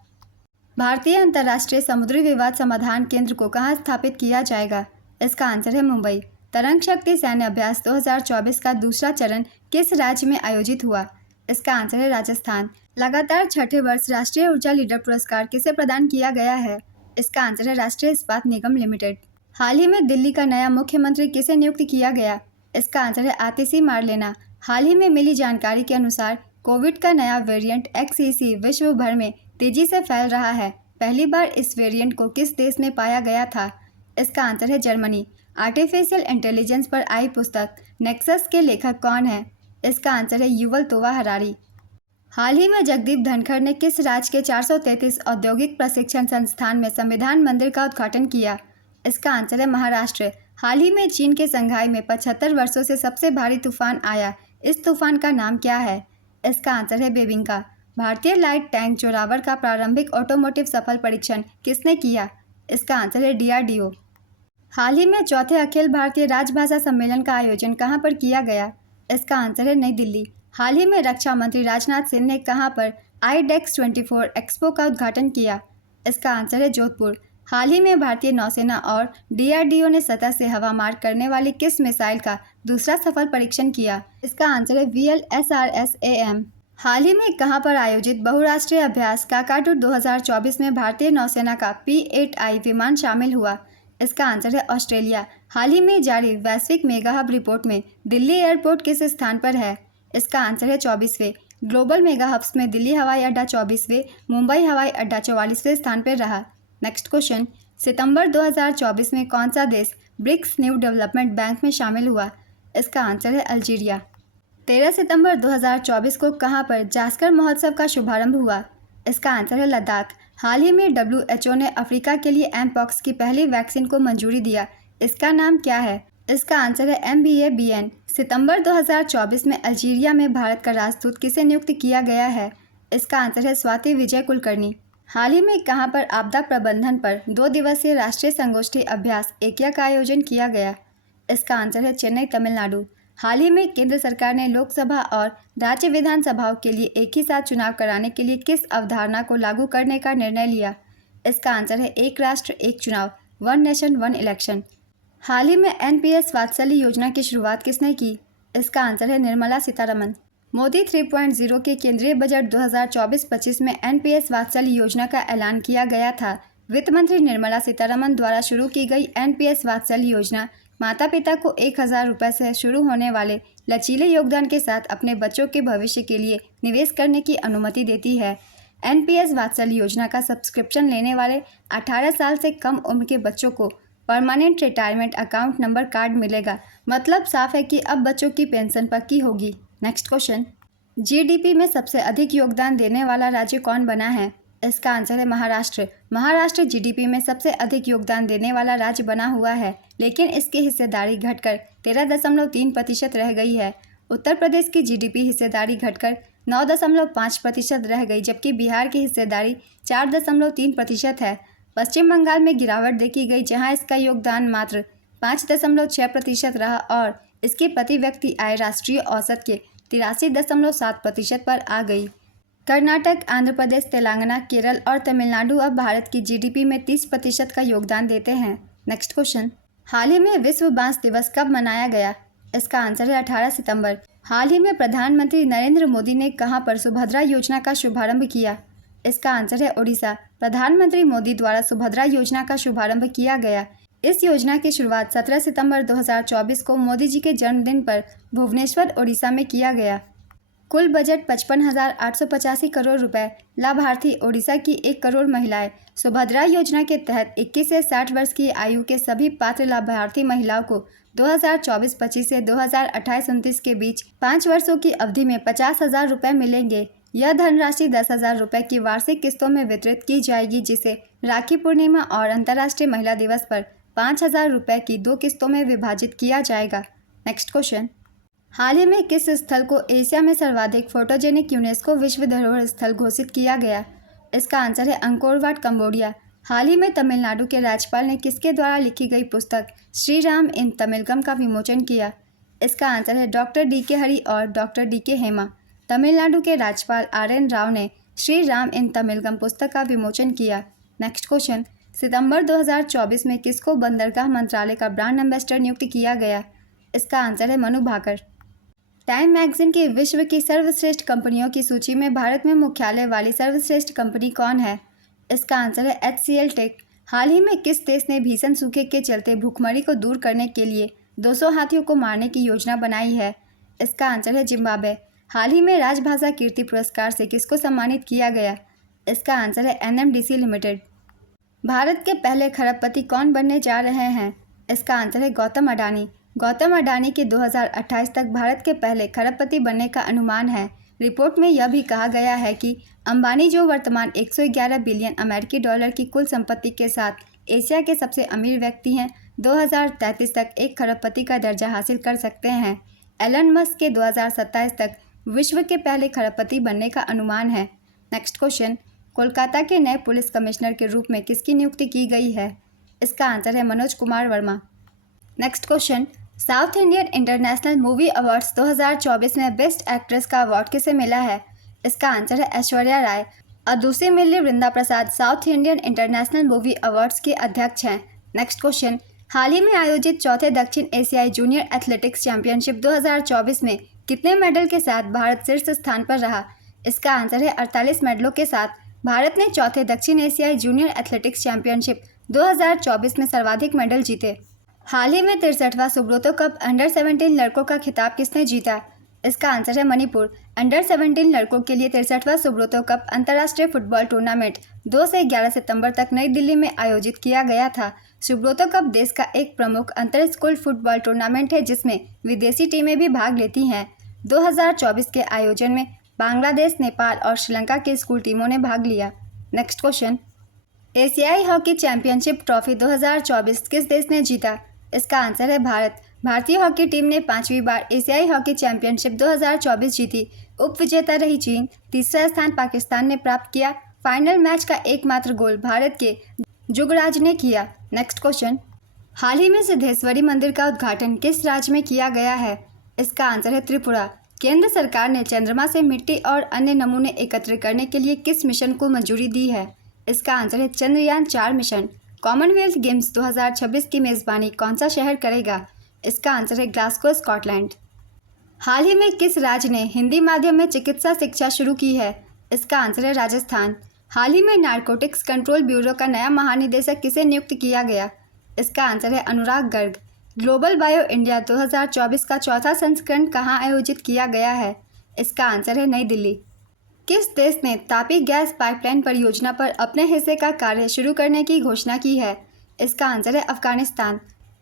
भारतीय अंतर्राष्ट्रीय समुद्री विवाद समाधान केंद्र को कहां स्थापित किया जाएगा? इसका आंसर है मुंबई। तरंग शक्ति सैन्य अभ्यास 2024 का दूसरा चरण किस राज्य में आयोजित हुआ? इसका आंसर है राजस्थान। लगातार छठे वर्ष राष्ट्रीय ऊर्जा लीडर पुरस्कार किसे प्रदान किया गया है? इसका आंसर है राष्ट्रीय इस्पात निगम लिमिटेड। हाल ही में दिल्ली का नया मुख्यमंत्री किसे नियुक्त किया गया? इसका आंसर है आतिशी मारलेना। हाल ही में मिली जानकारी के अनुसार कोविड का नया वेरिएंट XEC विश्व भर में तेजी से फैल रहा है। पहली बार इस वेरिएंट को किस देश में पाया गया था? इसका आंसर है जर्मनी। आर्टिफिशियल इंटेलिजेंस पर आई पुस्तक नेक्सस के लेखक कौन है? इसका आंसर है युवल तोवा हरारी। हाल ही में जगदीप धनखड़ ने किस राज्य के 433 औद्योगिक प्रशिक्षण संस्थान में संविधान मंदिर का उद्घाटन किया? इसका आंसर है महाराष्ट्र। हाल ही में चीन के संघाई में 75 वर्षों से सबसे भारी तूफान आया। इस तूफान का नाम क्या है? इसका आंसर है बेबिंका। भारतीय लाइट टैंक जोरावर का प्रारंभिक ऑटोमोटिव सफल परीक्षण किसने किया? इसका आंसर है DRDO। हाल ही में चौथे अखिल भारतीय राजभाषा सम्मेलन का आयोजन कहां पर किया गया? इसका आंसर है नई दिल्ली। हाल ही में रक्षा मंत्री राजनाथ सिंह ने कहां पर IDEX 24 एक्सपो का उद्घाटन किया? इसका आंसर है जोधपुर। हाल ही में भारतीय नौसेना और DRDO ने सतह से हवा मार करने वाली किस मिसाइल का दूसरा सफल परीक्षण किया? इसका आंसर है VLSRS-AM। हाल ही में कहां पर आयोजित बहुराष्ट्रीय अभ्यास काकाटू 2024 में भारतीय नौसेना का P-8I विमान शामिल हुआ? इसका आंसर है ऑस्ट्रेलिया। हाल ही में जारी वैश्विक मेगा हब रिपोर्ट में दिल्ली एयरपोर्ट किस स्थान पर है? इसका आंसर है 24वें। ग्लोबल मेगा हब्स में दिल्ली हवाई अड्डा 24वें, मुंबई हवाई अड्डा 44वें स्थान पर रहा। नेक्स्ट क्वेश्चन, सितंबर 2024 में कौन सा देश ब्रिक्स न्यू डेवलपमेंट बैंक में शामिल हुआ? इसका आंसर है अल्जीरिया। 13 सितंबर 2024 को कहां पर जास्कर महोत्सव का शुभारंभ हुआ? इसका आंसर है लद्दाख। हाल ही में WHO ने अफ्रीका के लिए एमपॉक्स की पहली वैक्सीन को मंजूरी दिया। इसका नाम क्या है? इसका आंसर है MBABN। सितंबर 2024 में अल्जीरिया में भारत का राजदूत किसे नियुक्त किया गया है? इसका आंसर है स्वाति विजय कुलकर्णी। हाल ही में कहां पर आपदा प्रबंधन पर 2 दिवसीय राष्ट्रीय संगोष्ठी अभ्यास एकिया का आयोजन किया गया? इसका आंसर है चेन्नई, तमिलनाडु। हाल ही में केंद्र सरकार ने लोकसभा और राज्य विधानसभाओं के लिए एक ही साथ चुनाव कराने के लिए किस अवधारणा को लागू करने का निर्णय लिया? इसका आंसर है एक राष्ट्र एक चुनाव, वन नेशन वन इलेक्शन। हाल ही में NPS वात्सल्य योजना की शुरुआत किसने की? इसका आंसर है निर्मला सीतारमन। मोदी 3.0 के केंद्रीय बजट 2024-25 में NPS वात्सल्य योजना का ऐलान किया गया था। वित्त मंत्री निर्मला सीतारमन द्वारा शुरू की गई NPS वात्सल्य योजना माता पिता को 1,000 रुपये से शुरू होने वाले लचीले योगदान के साथ अपने बच्चों के भविष्य के लिए निवेश करने की अनुमति देती है। NPS वात्सल्य योजना का सब्सक्रिप्शन लेने वाले 18 साल से कम उम्र के बच्चों को permanent retirement account number card मिलेगा। मतलब साफ है कि अब बच्चों की पेंशन पक्की होगी। नेक्स्ट क्वेश्चन, GDP में सबसे अधिक योगदान देने वाला राज्य कौन बना है? इसका आंसर है महाराष्ट्र। महाराष्ट्र GDP में सबसे अधिक योगदान देने वाला राज्य बना हुआ है, लेकिन इसकी हिस्सेदारी घटकर 13.3% रह गई है। उत्तर प्रदेश की GDP हिस्सेदारी घटकर 9.5% रह गई, जबकि बिहार की हिस्सेदारी 4.3% है। पश्चिम बंगाल में गिरावट देखी गई, जहां इसका योगदान मात्र 5.6% रहा और इसकी प्रति व्यक्ति आय राष्ट्रीय औसत के 83.7% पर आ गई। कर्नाटक, आंध्र प्रदेश, तेलंगाना, केरल और तमिलनाडु अब भारत की GDP में 30% का योगदान देते हैं। नेक्स्ट क्वेश्चन, हाल ही में विश्व बांस दिवस कब मनाया गया? इसका आंसर है 18 सितंबर। हाल ही में प्रधानमंत्री नरेंद्र मोदी ने कहां पर सुभद्रा योजना का शुभारंभ किया? इसका आंसर है ओडिशा। प्रधानमंत्री मोदी द्वारा सुभद्रा योजना का शुभारंभ किया गया। इस योजना की शुरुआत 17 सितंबर 2024 को मोदी जी के जन्मदिन पर भुवनेश्वर, ओडिशा में किया गया। कुल बजट 55,885 करोड़ रुपए। लाभार्थी ओडिशा की 1 करोड़ महिलाएं। सुभद्रा योजना के तहत 21 से 60 वर्ष की आयु के सभी पात्र लाभार्थी महिलाओं को 2024-25 से 2028-29 के बीच 5 वर्षों की अवधि में 50,000 रुपये मिलेंगे। यह धनराशि 10,000 रुपये की वार्षिक किस्तों में वितरित की जाएगी, जिसे राखी पूर्णिमा और अंतर्राष्ट्रीय महिला दिवस पर 5,000 रुपये की 2 किस्तों में विभाजित किया जाएगा। नेक्स्ट क्वेश्चन, हाल ही में किस स्थल को एशिया में सर्वाधिक फोटोजेनिक यूनेस्को विश्व धरोहर स्थल घोषित किया गया? इसका आंसर है अंकोर वाट, कंबोडिया। हाल ही में तमिलनाडु के राज्यपाल ने किसके द्वारा लिखी गई पुस्तक श्री राम इन तमिलगम का विमोचन किया? इसका आंसर है डॉक्टर DK हरि और डॉक्टर DK हेमा। तमिलनाडु के राज्यपाल RN राव ने श्री राम इन तमिलगम पुस्तक का विमोचन किया। नेक्स्ट क्वेश्चन, सितंबर 2024 में किसको बंदरगाह मंत्रालय का ब्रांड एम्बेसडर नियुक्त किया गया? इसका आंसर है मनु भाकर। टाइम मैगजीन की विश्व की सर्वश्रेष्ठ कंपनियों की सूची में भारत में मुख्यालय वाली सर्वश्रेष्ठ कंपनी कौन है? इसका आंसर है HCL टेक। हाल ही में किस देश ने भीषण सूखे के चलते भूखमरी को दूर करने के लिए 200 हाथियों को मारने की योजना बनाई है? इसका आंसर है जिम्बाब्वे। हाल ही में राजभाषा कीर्ति पुरस्कार से किसको सम्मानित किया गया? इसका आंसर है NMDC लिमिटेड। भारत के पहले खरबपति कौन बनने जा रहे हैं? इसका आंसर है गौतम अडानी। गौतम अडानी के 2028 तक भारत के पहले खरबपति बनने का अनुमान है। रिपोर्ट में यह भी कहा गया है कि अंबानी, जो वर्तमान 111 बिलियन अमेरिकी डॉलर की कुल संपत्ति के साथ एशिया के सबसे अमीर व्यक्ति हैं, 2033 तक 1 खरबपति का दर्जा हासिल कर सकते हैं। एलन मस्क के 2027 तक विश्व के पहले खरबपति बनने का अनुमान है। नेक्स्ट क्वेश्चन, कोलकाता के नए पुलिस कमिश्नर के रूप में किसकी नियुक्ति की गई है? इसका आंसर है Manoj Kumar Verma. Next question, south Indian international movie awards 2024 में बेस्ट एक्ट्रेस का अवार्ड किसे मिला है? इसका आंसर है Aishwarya Rai. Adusumilli Vrinda Prasad South Indian international movie awards के अध्यक्ष हैं। नेक्स्ट क्वेश्चन, हाल ही में आयोजित चौथे दक्षिण एशियाई जूनियर एथलेटिक्स चैंपियनशिप 2024 में कितने मेडल के साथ भारत शीर्ष स्थान पर रहा? इसका आंसर है 48 मेडलों के साथ भारत ने चौथे दक्षिण एशियाई जूनियर एथलेटिक्स चैंपियनशिप 2024 में सर्वाधिक मेडल जीते। हाल ही में 63वां सुब्रोतो कप अंडर 17 लड़कों का खिताब किसने जीता? इसका आंसर है मणिपुर। अंडर 17 लड़कों के लिए 63वां सुब्रोतो कप अंतर्राष्ट्रीय फुटबॉल टूर्नामेंट 2 से 11 सितंबर तक नई दिल्ली में आयोजित किया गया था। सुब्रोतो कप देश का एक प्रमुख अंतर स्कूल फुटबॉल टूर्नामेंट है जिसमें विदेशी टीमें भी भाग लेती हैं। 2024 के आयोजन में बांग्लादेश, नेपाल और श्रीलंका की स्कूल टीमों ने भाग लिया। नेक्स्ट क्वेश्चन, एशियाई हॉकी चैंपियनशिप ट्रॉफी 2024 किस देश ने जीता? इसका आंसर है भारत। भारतीय हॉकी टीम ने 5वीं बार एशियाई हॉकी चैंपियनशिप 2024 जीती। उपविजेता रही चीन। तीसरा स्थान पाकिस्तान ने प्राप्त किया। फाइनल मैच का एकमात्र गोल भारत के जुगराज ने किया। नेक्स्ट क्वेश्चन, हाल ही में सिद्धेश्वरी मंदिर का उद्घाटन किस राज्य में किया गया है? इसका आंसर है त्रिपुरा। केंद्र सरकार ने चंद्रमा से मिट्टी और अन्य नमूने एकत्र करने के लिए किस मिशन को मंजूरी दी है? इसका आंसर है चंद्रयान 4 मिशन। कॉमनवेल्थ गेम्स 2026 की मेज़बानी कौन सा शहर करेगा? इसका आंसर है ग्लासगो, स्कॉटलैंड। हाल ही में किस राज्य ने हिंदी माध्यम में चिकित्सा शिक्षा शुरू की है? इसका आंसर है राजस्थान। हाल ही में नारकोटिक्स कंट्रोल ब्यूरो का नया महानिदेशक किसे नियुक्त किया गया? इसका आंसर है अनुराग गर्ग। ग्लोबल बायो इंडिया 2024 का चौथा संस्करण कहाँ आयोजित किया गया है? इसका आंसर है नई दिल्ली। किस देश ने तापी गैस पाइपलाइन परियोजना पर अपने हिस्से का कार्य शुरू करने की घोषणा की है? इसका आंसर है अफगानिस्तान।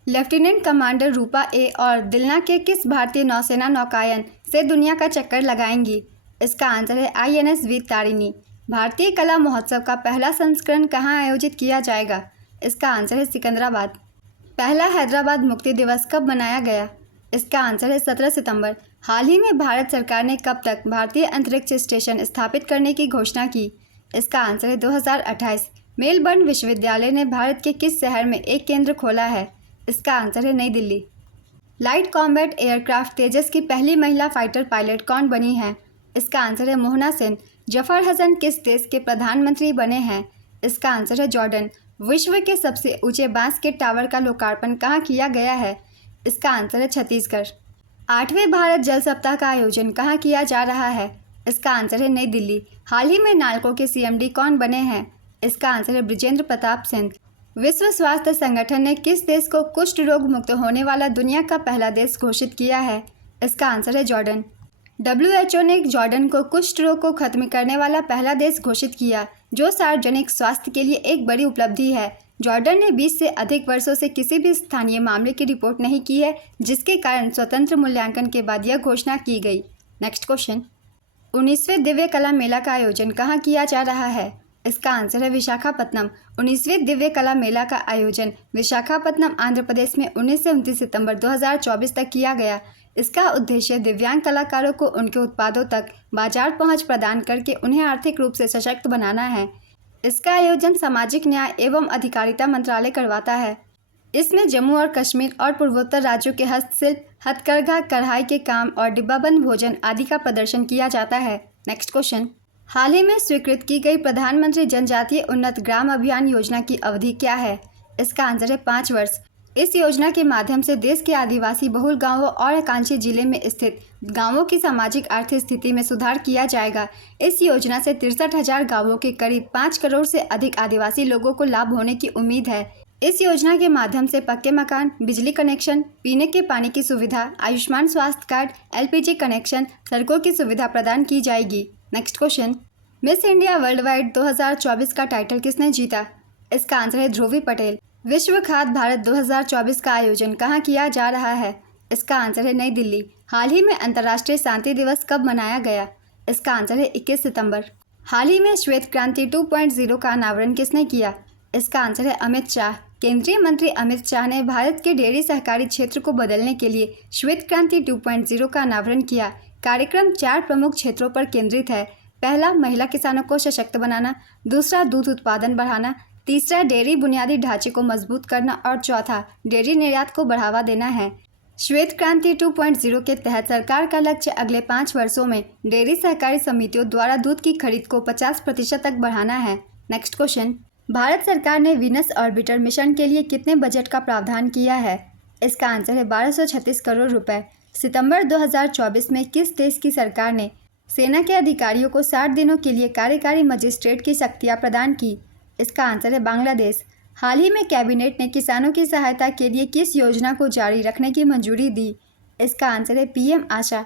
लेफ्टिनेंट कमांडर रूपा ए और दिलना के किस भारतीय नौसेना नौकायन से दुनिया का चक्कर लगाएंगी? इसका आंसर है INS वीर तारिणी। भारतीय कला महोत्सव का पहला संस्करण कहाँ आयोजित किया जाएगा? इसका आंसर है सिकंदराबाद। पहला हैदराबाद मुक्ति दिवस कब मनाया गया? इसका आंसर है 17 सितंबर। हाल ही में भारत सरकार ने कब तक भारतीय अंतरिक्ष स्टेशन स्थापित करने की घोषणा की? इसका आंसर है 2028। मेलबर्न विश्वविद्यालय ने भारत के किस शहर में एक केंद्र खोला है? इसका आंसर है नई दिल्ली। लाइट कॉम्बैट एयरक्राफ्ट तेजस की पहली महिला फाइटर पायलट कौन बनी है? इसका आंसर है मोहना सेन। जफर हसन किस देश के प्रधानमंत्री बने हैं? इसका आंसर है जॉर्डन। विश्व के सबसे ऊंचे बांस के टावर का लोकार्पण कहाँ किया गया है? इसका आंसर है छत्तीसगढ़। 8वें भारत जल सप्ताह का आयोजन कहाँ किया जा रहा है? इसका आंसर है नई दिल्ली। हाल ही में नालको के CMD कौन बने हैं? इसका आंसर है बृजेंद्र प्रताप सिंह। विश्व स्वास्थ्य संगठन ने किस देश को कुष्ठ रोग मुक्त होने वाला दुनिया का पहला देश घोषित किया है? इसका आंसर है जॉर्डन। WHO ने जॉर्डन को कुष्ठ रोग को खत्म करने वाला पहला देश घोषित किया, जो सार्वजनिक स्वास्थ्य के लिए एक बड़ी उपलब्धि है। जॉर्डन ने 20 से अधिक वर्षों से किसी भी स्थानीय मामले की रिपोर्ट नहीं की है, जिसके कारण स्वतंत्र मूल्यांकन के बाद यह घोषणा की गई। नेक्स्ट क्वेश्चन, 19वें दिव्य कला मेला का आयोजन कहाँ किया जा रहा है? इसका आंसर है विशाखापत्तनम। 19वें दिव्य कला मेला का आयोजन विशाखापत्तनम, आंध्र प्रदेश में 19 से 29 सितंबर 2024 तक किया गया। इसका उद्देश्य दिव्यांग कलाकारों को उनके उत्पादों तक बाजार पहुंच प्रदान करके उन्हें आर्थिक रूप से सशक्त बनाना है। इसका आयोजन सामाजिक न्याय एवं अधिकारिता मंत्रालय करवाता है। इसमें जम्मू और कश्मीर और पूर्वोत्तर राज्यों के हस्तशिल्प, हथकरघा, कढ़ाई के काम और डिब्बाबंद भोजन आदि का प्रदर्शन किया जाता है। नेक्स्ट क्वेश्चन, हाल ही में स्वीकृत की गई प्रधानमंत्री जनजातीय उन्नत ग्राम अभियान योजना की अवधि क्या है? इसका आंसर है 5 वर्ष। इस योजना के माध्यम से देश के आदिवासी बहुल गांवों और आकांक्षी जिले में स्थित गांवों की सामाजिक आर्थिक स्थिति में सुधार किया जाएगा। इस योजना से 63,000 गांवों के करीब 5 करोड़ से अधिक आदिवासी लोगों को लाभ होने की उम्मीद है। इस योजना के माध्यम से पक्के मकान, बिजली कनेक्शन, पीने के पानी की सुविधा, आयुष्मान स्वास्थ्य कार्ड, LPG कनेक्शन, सड़कों की सुविधा प्रदान की जाएगी। Next question, miss India world wide 2024 का टाइटल किसने जीता? इसका आंसर है ध्रुवी पटेल। विश्व खाद्य भारत 2024 का आयोजन कहाँ किया जा रहा है? इसका आंसर है नई दिल्ली। हाल ही में अंतर्राष्ट्रीय शांति दिवस कब मनाया गया? इसका आंसर है 21 सितंबर। हाल ही में श्वेत क्रांति 2.0 का अनावरण किसने किया? इसका आंसर है अमित शाह। केंद्रीय मंत्री अमित शाह ने भारत के डेयरी सहकारी क्षेत्र को बदलने के लिए श्वेत क्रांति 2.0 का अनावरण किया। कार्यक्रम 4 प्रमुख क्षेत्रों पर केंद्रित है। पहला, महिला किसानों को सशक्त बनाना। दूसरा, दूध उत्पादन बढ़ाना। तीसरा, डेयरी बुनियादी ढांचे को मजबूत करना। और चौथा, डेयरी निर्यात को बढ़ावा देना है। श्वेत क्रांति 2.0 के तहत सरकार का लक्ष्य अगले 5 वर्षों में डेयरी सहकारी समितियों द्वारा दूध की खरीद को 50% तक बढ़ाना है। नेक्स्ट क्वेश्चन, भारत सरकार ने वीनस ऑर्बिटर मिशन के लिए कितने बजट का प्रावधान किया है? इसका आंसर है 1236 करोड़ रुपए। सितंबर 2024 में किस देश की सरकार ने सेना के अधिकारियों को 60 दिनों के लिए कार्यकारी मजिस्ट्रेट की शक्तियाँ प्रदान की? इसका आंसर है बांग्लादेश। हाल ही में कैबिनेट ने किसानों की सहायता के लिए किस योजना को जारी रखने की मंजूरी दी? इसका आंसर है पीएम आशा।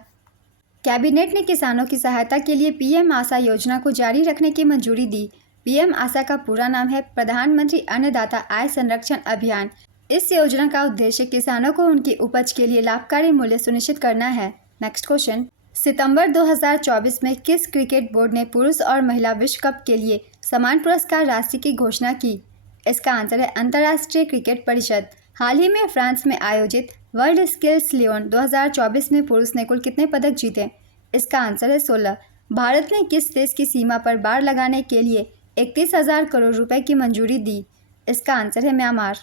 कैबिनेट ने किसानों की सहायता के लिए पीएम आशा योजना को जारी रखने की मंजूरी दी। पीएम आशा का पूरा नाम है प्रधानमंत्री अन्नदाता आय संरक्षण अभियान। इस योजना का उद्देश्य किसानों को उनकी उपज के लिए लाभकारी मूल्य सुनिश्चित करना है। नेक्स्ट क्वेश्चन, सितंबर 2024 में किस क्रिकेट बोर्ड ने पुरुष और महिला विश्व कप के लिए समान पुरस्कार राशि की घोषणा की? इसका आंसर है अंतर्राष्ट्रीय क्रिकेट परिषद। हाल ही में फ्रांस में आयोजित वर्ल्ड स्किल्स लियोन 2024 में पुरुष ने कुल कितने पदक जीते? इसका आंसर है 16। भारत ने किस देश की सीमा पर बाड़ लगाने के लिए 31,000 करोड़ रुपए की मंजूरी दी? इसका आंसर है म्यांमार।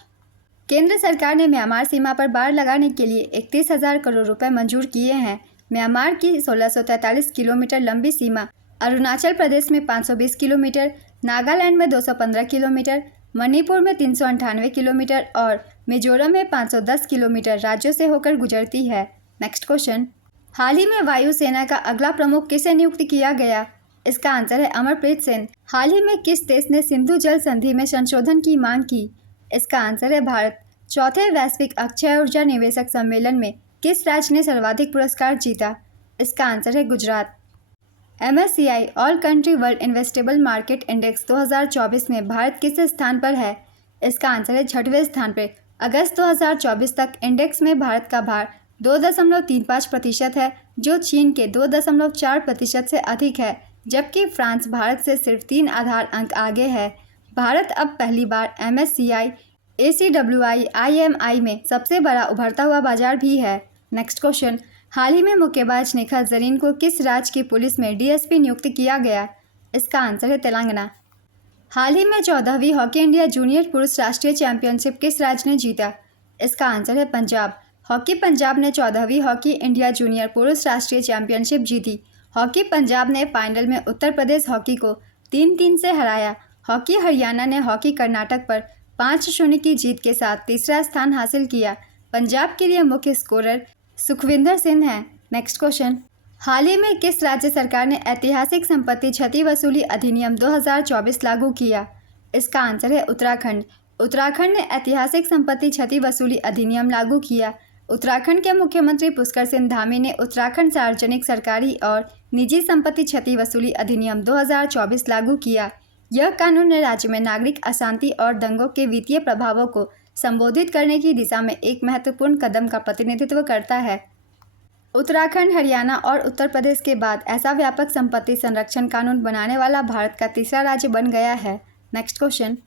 केंद्र सरकार ने म्यांमार सीमा पर बाड़ लगाने के लिए 31,000 करोड़ रुपए मंजूर किए हैं। म्यांमार की 1643 किलोमीटर लंबी सीमा अरुणाचल प्रदेश में 520 किलोमीटर, नागालैंड में 215 किलोमीटर, मणिपुर में 398 किलोमीटर और मिजोरम में 510 किलोमीटर राज्यों से होकर गुजरती है। नेक्स्ट क्वेश्चन, हाल ही में वायुसेना का अगला प्रमुख किसे नियुक्त किया गया? इसका आंसर है अमरप्रीत सिंह। हाल ही में किस देश ने सिंधु जल संधि में संशोधन की मांग की? इसका आंसर है भारत। चौथे वैश्विक अक्षय ऊर्जा निवेशक सम्मेलन में किस राज्य ने सर्वाधिक पुरस्कार जीता? इसका आंसर है Gujarat. MSCI all country world investable market index 2024 में भारत किस स्थान पर है? इसका आंसर है 6वें स्थान पर। अगस्त 2024 तक इंडेक्स में भारत का भार 2.35% है, जो चीन के 2.4% से अधिक है, जबकि फ्रांस भारत से सिर्फ 3 आधार अंक आगे है। भारत अब पहली बार MSCI ACWI IMI में सबसे बड़ा उभरता हुआ बाजार भी है। नेक्स्ट क्वेश्चन, हाल ही में मुक्केबाज निखत जरीन को किस राज्य की पुलिस में DSP नियुक्त किया गया? इसका आंसर है तेलंगाना। हाल ही में 14वीं हॉकी इंडिया जूनियर पुरुष राष्ट्रीय चैंपियनशिप किस राज्य ने जीता? इसका आंसर है पंजाब। हॉकी पंजाब ने 14वीं हॉकी इंडिया जूनियर पुरुष राष्ट्रीय चैंपियनशिप जीती। हॉकी पंजाब ने फाइनल में उत्तर प्रदेश हॉकी को 3-3 से हराया। हॉकी हरियाणा ने हॉकी कर्नाटक पर 5-0 की जीत के साथ तीसरा स्थान हासिल किया। पंजाब के लिए मुख्य स्कोरर सुखविंदर सिंह हैं। नेक्स्ट क्वेश्चन, हाल ही में किस राज्य सरकार ने ऐतिहासिक संपत्ति क्षति वसूली अधिनियम 2024 लागू किया? इसका आंसर है उत्तराखंड। उत्तराखंड ने ऐतिहासिक संपत्ति क्षति वसूली अधिनियम लागू किया। उत्तराखंड के मुख्यमंत्री पुष्कर सिंह धामी ने उत्तराखंड सार्वजनिक सरकारी और निजी संपत्ति क्षति वसूली अधिनियम 2024 लागू किया। यह कानून राज्य में नागरिक अशांति और दंगों के वित्तीय प्रभावों को संबोधित करने की दिशा में एक महत्वपूर्ण कदम का प्रतिनिधित्व करता है। उत्तराखंड, हरियाणा और उत्तर प्रदेश के बाद ऐसा व्यापक संपत्ति संरक्षण कानून बनाने वाला भारत का तीसरा राज्य बन गया है। नेक्स्ट क्वेश्चन,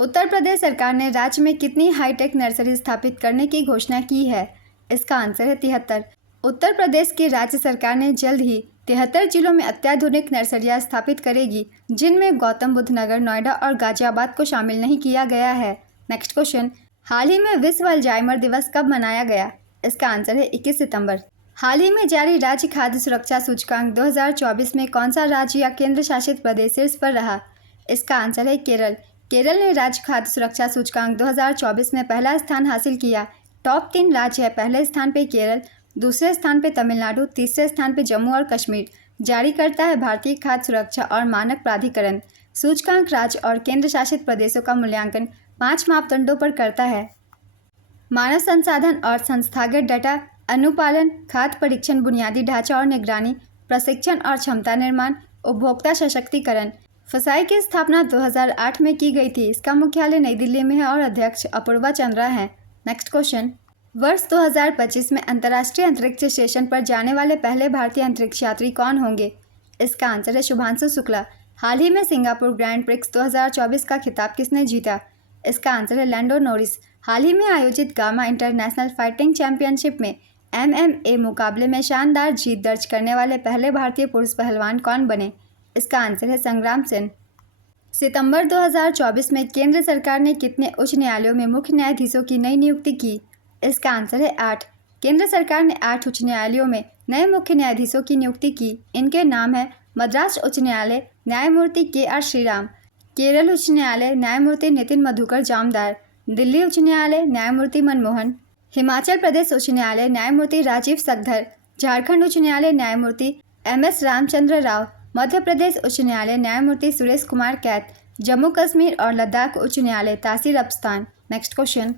उत्तर प्रदेश सरकार ने राज्य में कितनी हाईटेक नर्सरी स्थापित करने की घोषणा की है? इसका आंसर है 73। उत्तर प्रदेश की राज्य सरकार ने जल्द ही 73 जिलों में अत्याधुनिक नर्सरियां स्थापित करेगी, जिनमें गौतम बुद्ध नगर, नोएडा और गाजियाबाद को शामिल नहीं किया गया है। नेक्स्ट क्वेश्चन, हाल ही में विश्व अल्जाइमर दिवस कब मनाया गया? इसका आंसर है 21 सितंबर। हाल ही में जारी राज्य खाद्य सुरक्षा सूचकांक 2024 में कौन सा राज्य या केंद्र शासित प्रदेश शीर्ष पर रहा? इसका आंसर है केरल। केरल ने राज्य खाद्य सुरक्षा सूचकांक 2024 में पहला स्थान हासिल किया। टॉप 3 राज्य है, पहले स्थान पे केरल, दूसरे स्थान पे तमिलनाडु, तीसरे स्थान पे जम्मू और कश्मीर। जारी करता है भारतीय खाद्य सुरक्षा और मानक प्राधिकरण। सूचकांक राज्य और केंद्र शासित प्रदेशों का मूल्यांकन 5 मापदंडों पर करता है: मानव संसाधन और संस्थागत डाटा, अनुपालन, खाद्य परीक्षण, बुनियादी ढांचा और निगरानी, प्रशिक्षण और क्षमता निर्माण, उपभोक्ता सशक्तिकरण। फसाई की स्थापना 2008 में की गई थी। इसका मुख्यालय नई दिल्ली में है और अध्यक्ष अपूर्वा चंद्रा हैं। नेक्स्ट क्वेश्चन, वर्ष 2025 में अंतर्राष्ट्रीय अंतरिक्ष स्टेशन पर जाने वाले पहले भारतीय अंतरिक्ष यात्री कौन होंगे? इसका आंसर है शुभांशु शुक्ला। हाल ही में सिंगापुर ग्रैंड प्रिक्स 2024 का खिताब किसने जीता? इसका आंसर है लैंडो नॉरिस। हाल ही में आयोजित गामा इंटरनेशनल फाइटिंग चैंपियनशिप में MMA मुकाबले में शानदार जीत दर्ज करने वाले पहले भारतीय पुरुष पहलवान कौन बने? इसका आंसर है संग्राम सेन। सितंबर 2024 में केंद्र सरकार ने कितने उच्च न्यायालयों में मुख्य न्यायाधीशों की नई नियुक्ति की? इसका आंसर है 8। केंद्र सरकार ने 8 उच्च न्यायालयों में नए मुख्य न्यायाधीशों की नियुक्ति की। इनके नाम है मद्रास उच्च न्यायालय न्यायमूर्ति KR श्रीराम, केरल उच्च न्यायालय न्यायमूर्ति नितिन मधुकर जामदार, दिल्ली उच्च न्यायालय न्यायमूर्ति मनमोहन, हिमाचल प्रदेश उच्च न्यायालय न्यायमूर्ति राजीव सखधर, झारखंड उच्च न्यायालय न्यायमूर्ति MS रामचंद्र राव, मध्य प्रदेश उच्च न्यायालय न्यायमूर्ति सुरेश कुमार कैत, जम्मू कश्मीर और लद्दाख उच्च न्यायालय तासीर अफस्तान। नेक्स्ट क्वेश्चन,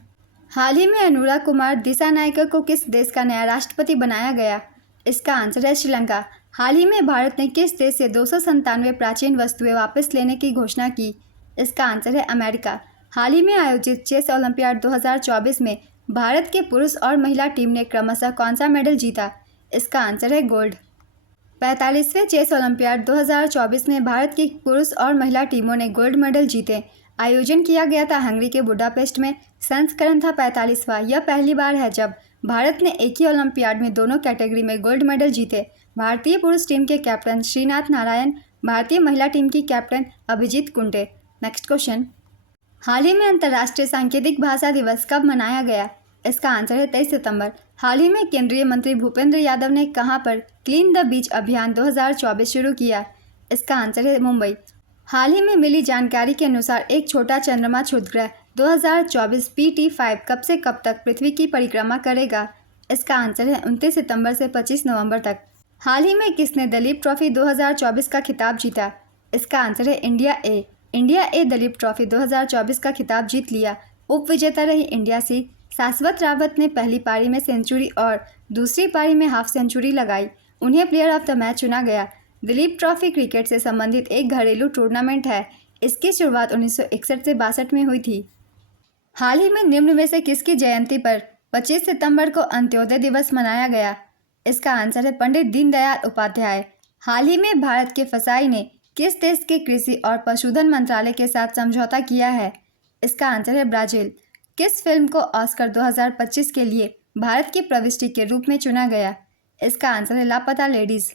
हाल ही में अनुराग कुमार दिसानायकर को किस देश का नया राष्ट्रपति बनाया गया? इसका आंसर है श्रीलंका। हाल ही में भारत ने किस देश से 297 प्राचीन वस्तुएं वापस लेने की घोषणा की? इसका आंसर है अमेरिका। हाल ही में आयोजित चेस ओलंपियाड 2024 में भारत के पुरुष और महिला टीम ने क्रमशः कौन सा मेडल जीता? इसका आंसर है गोल्ड। 45वें चेस ओलंपियाड 2024 में भारत की पुरुष और महिला टीमों ने गोल्ड मेडल जीते। आयोजन किया गया था हंगरी के बुडापेस्ट में। संस्करण था 45वां। यह पहली बार है जब भारत ने एक ही ओलंपियाड में दोनों कैटेगरी में गोल्ड मेडल जीते। भारतीय पुरुष टीम के कैप्टन श्रीनाथ नारायण, भारतीय महिला टीम की captain Abhijeet Kunte. Next question, हाल ही में अंतर्राष्ट्रीय सांकेतिक भाषा दिवस कब मनाया गया? इसका आंसर है 23 सितंबर। हाल ही में केंद्रीय मंत्री भूपेंद्र यादव ने कहां पर क्लीन द बीच अभियान 2024 शुरू किया? इसका आंसर है मुंबई। हाल ही में मिली जानकारी के अनुसार एक छोटा चंद्रमा क्षुद्रग्रह 2024 PT5 कब से कब तक पृथ्वी की परिक्रमा करेगा? इसका आंसर है 29 सितंबर से 25 नवंबर तक। हाल ही में किसने दलीप ट्रॉफी 2024 का खिताब जीता? इसका आंसर है इंडिया ए। इंडिया ए दलीप ट्रॉफी 2024 का खिताब जीत लिया। उप विजेता रही इंडिया सी। शाश्वत रावत ने पहली पारी में सेंचुरी और दूसरी पारी में हाफ सेंचुरी लगाई। उन्हें प्लेयर ऑफ द मैच चुना गया। दलीप ट्रॉफी क्रिकेट से संबंधित एक घरेलू टूर्नामेंट है। इसकी शुरुआत 1961 से 62 में हुई थी। हाल ही में निम्न में से किसकी जयंती पर 25 सितंबर को अंत्योदय दिवस मनाया गया? इसका आंसर है पंडित दीनदयाल उपाध्याय। हाल ही में भारत के फसाई ने किस देश के कृषि और पशुधन मंत्रालय के साथ समझौता किया है? इसका आंसर है ब्राजील। किस फिल्म को ऑस्कर 2025 के लिए भारत की प्रविष्टि के रूप में चुना गया? इसका आंसर है लापता लेडीज।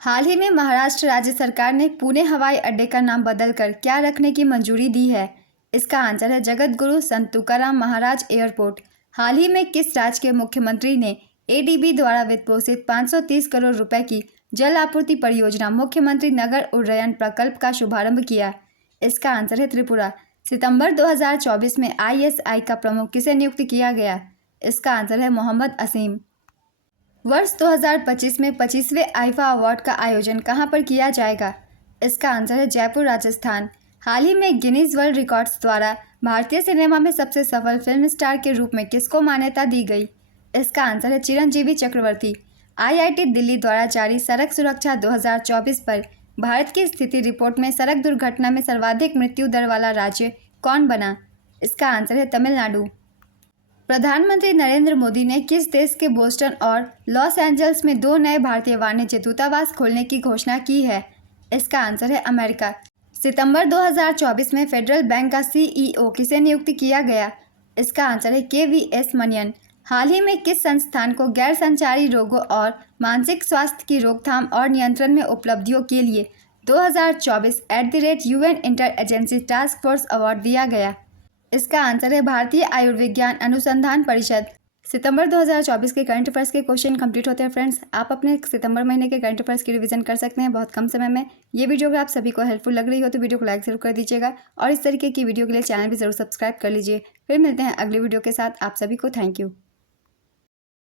हाल ही में महाराष्ट्र राज्य सरकार ने पुणे हवाई अड्डे का नाम बदलकर क्या रखने की मंजूरी दी है? इसका आंसर है जगत गुरु संत तुकाराम महाराज एयरपोर्ट। हाल ही में किस राज्य के मुख्यमंत्री ने ADB द्वारा वित्त पोषित 530 करोड़ रुपए की जल आपूर्ति परियोजना मुख्यमंत्री नगर उन्नयन प्रकल्प का शुभारंभ किया? इसका आंसर है त्रिपुरा। सितंबर 2024 में ISI का प्रमुख किसे नियुक्त किया गया? इसका आंसर है मोहम्मद असीम। वर्ष 2025 में 25वें आईफा अवार्ड का आयोजन कहां पर किया जाएगा? इसका आंसर है जयपुर, राजस्थान। हाल ही में गिनीज वर्ल्ड रिकॉर्ड्स द्वारा भारतीय सिनेमा में सबसे सफल फिल्म स्टार के रूप में किसको मान्यता दी गई? इसका आंसर है चिरंजीवी चक्रवर्ती। IIT दिल्ली द्वारा जारी सड़क सुरक्षा 2024 पर भारत की स्थिति रिपोर्ट में सड़क दुर्घटना में सर्वाधिक मृत्यु दर वाला राज्य कौन बना? इसका आंसर है तमिलनाडु। प्रधानमंत्री नरेंद्र मोदी ने किस देश के बोस्टन और लॉस एंजल्स में 2 नए भारतीय वाणिज्य दूतावास खोलने की घोषणा की है? इसका आंसर है अमेरिका। सितंबर 2024 में फेडरल बैंक का CEO किसे नियुक्त किया गया? इसका आंसर है KVS मनियन। हाल ही में किस संस्थान को गैर संचारी रोगों और मानसिक स्वास्थ्य की रोकथाम और नियंत्रण में उपलब्धियों के लिए 2024 @UN inter agency task force award दिया गया? इसका आंसर है भारतीय आयुर्विज्ञान अनुसंधान परिषद। सितंबर 2024 के करंट अफेयर्स के क्वेश्चन कंप्लीट होते हैं फ्रेंड्स। आप अपने सितंबर महीने के करंट अफेयर्स की रिवीजन कर सकते हैं बहुत कम समय में। ये वीडियो अगर आप सभी को हेल्पफुल लग रही हो तो वीडियो को लाइक जरूर कर दीजिएगा और इस तरीके की वीडियो के लिए चैनल भी जरूर सब्सक्राइब कर लीजिए। फिर मिलते हैं अगली वीडियो के साथ। आप सभी को थैंक यू।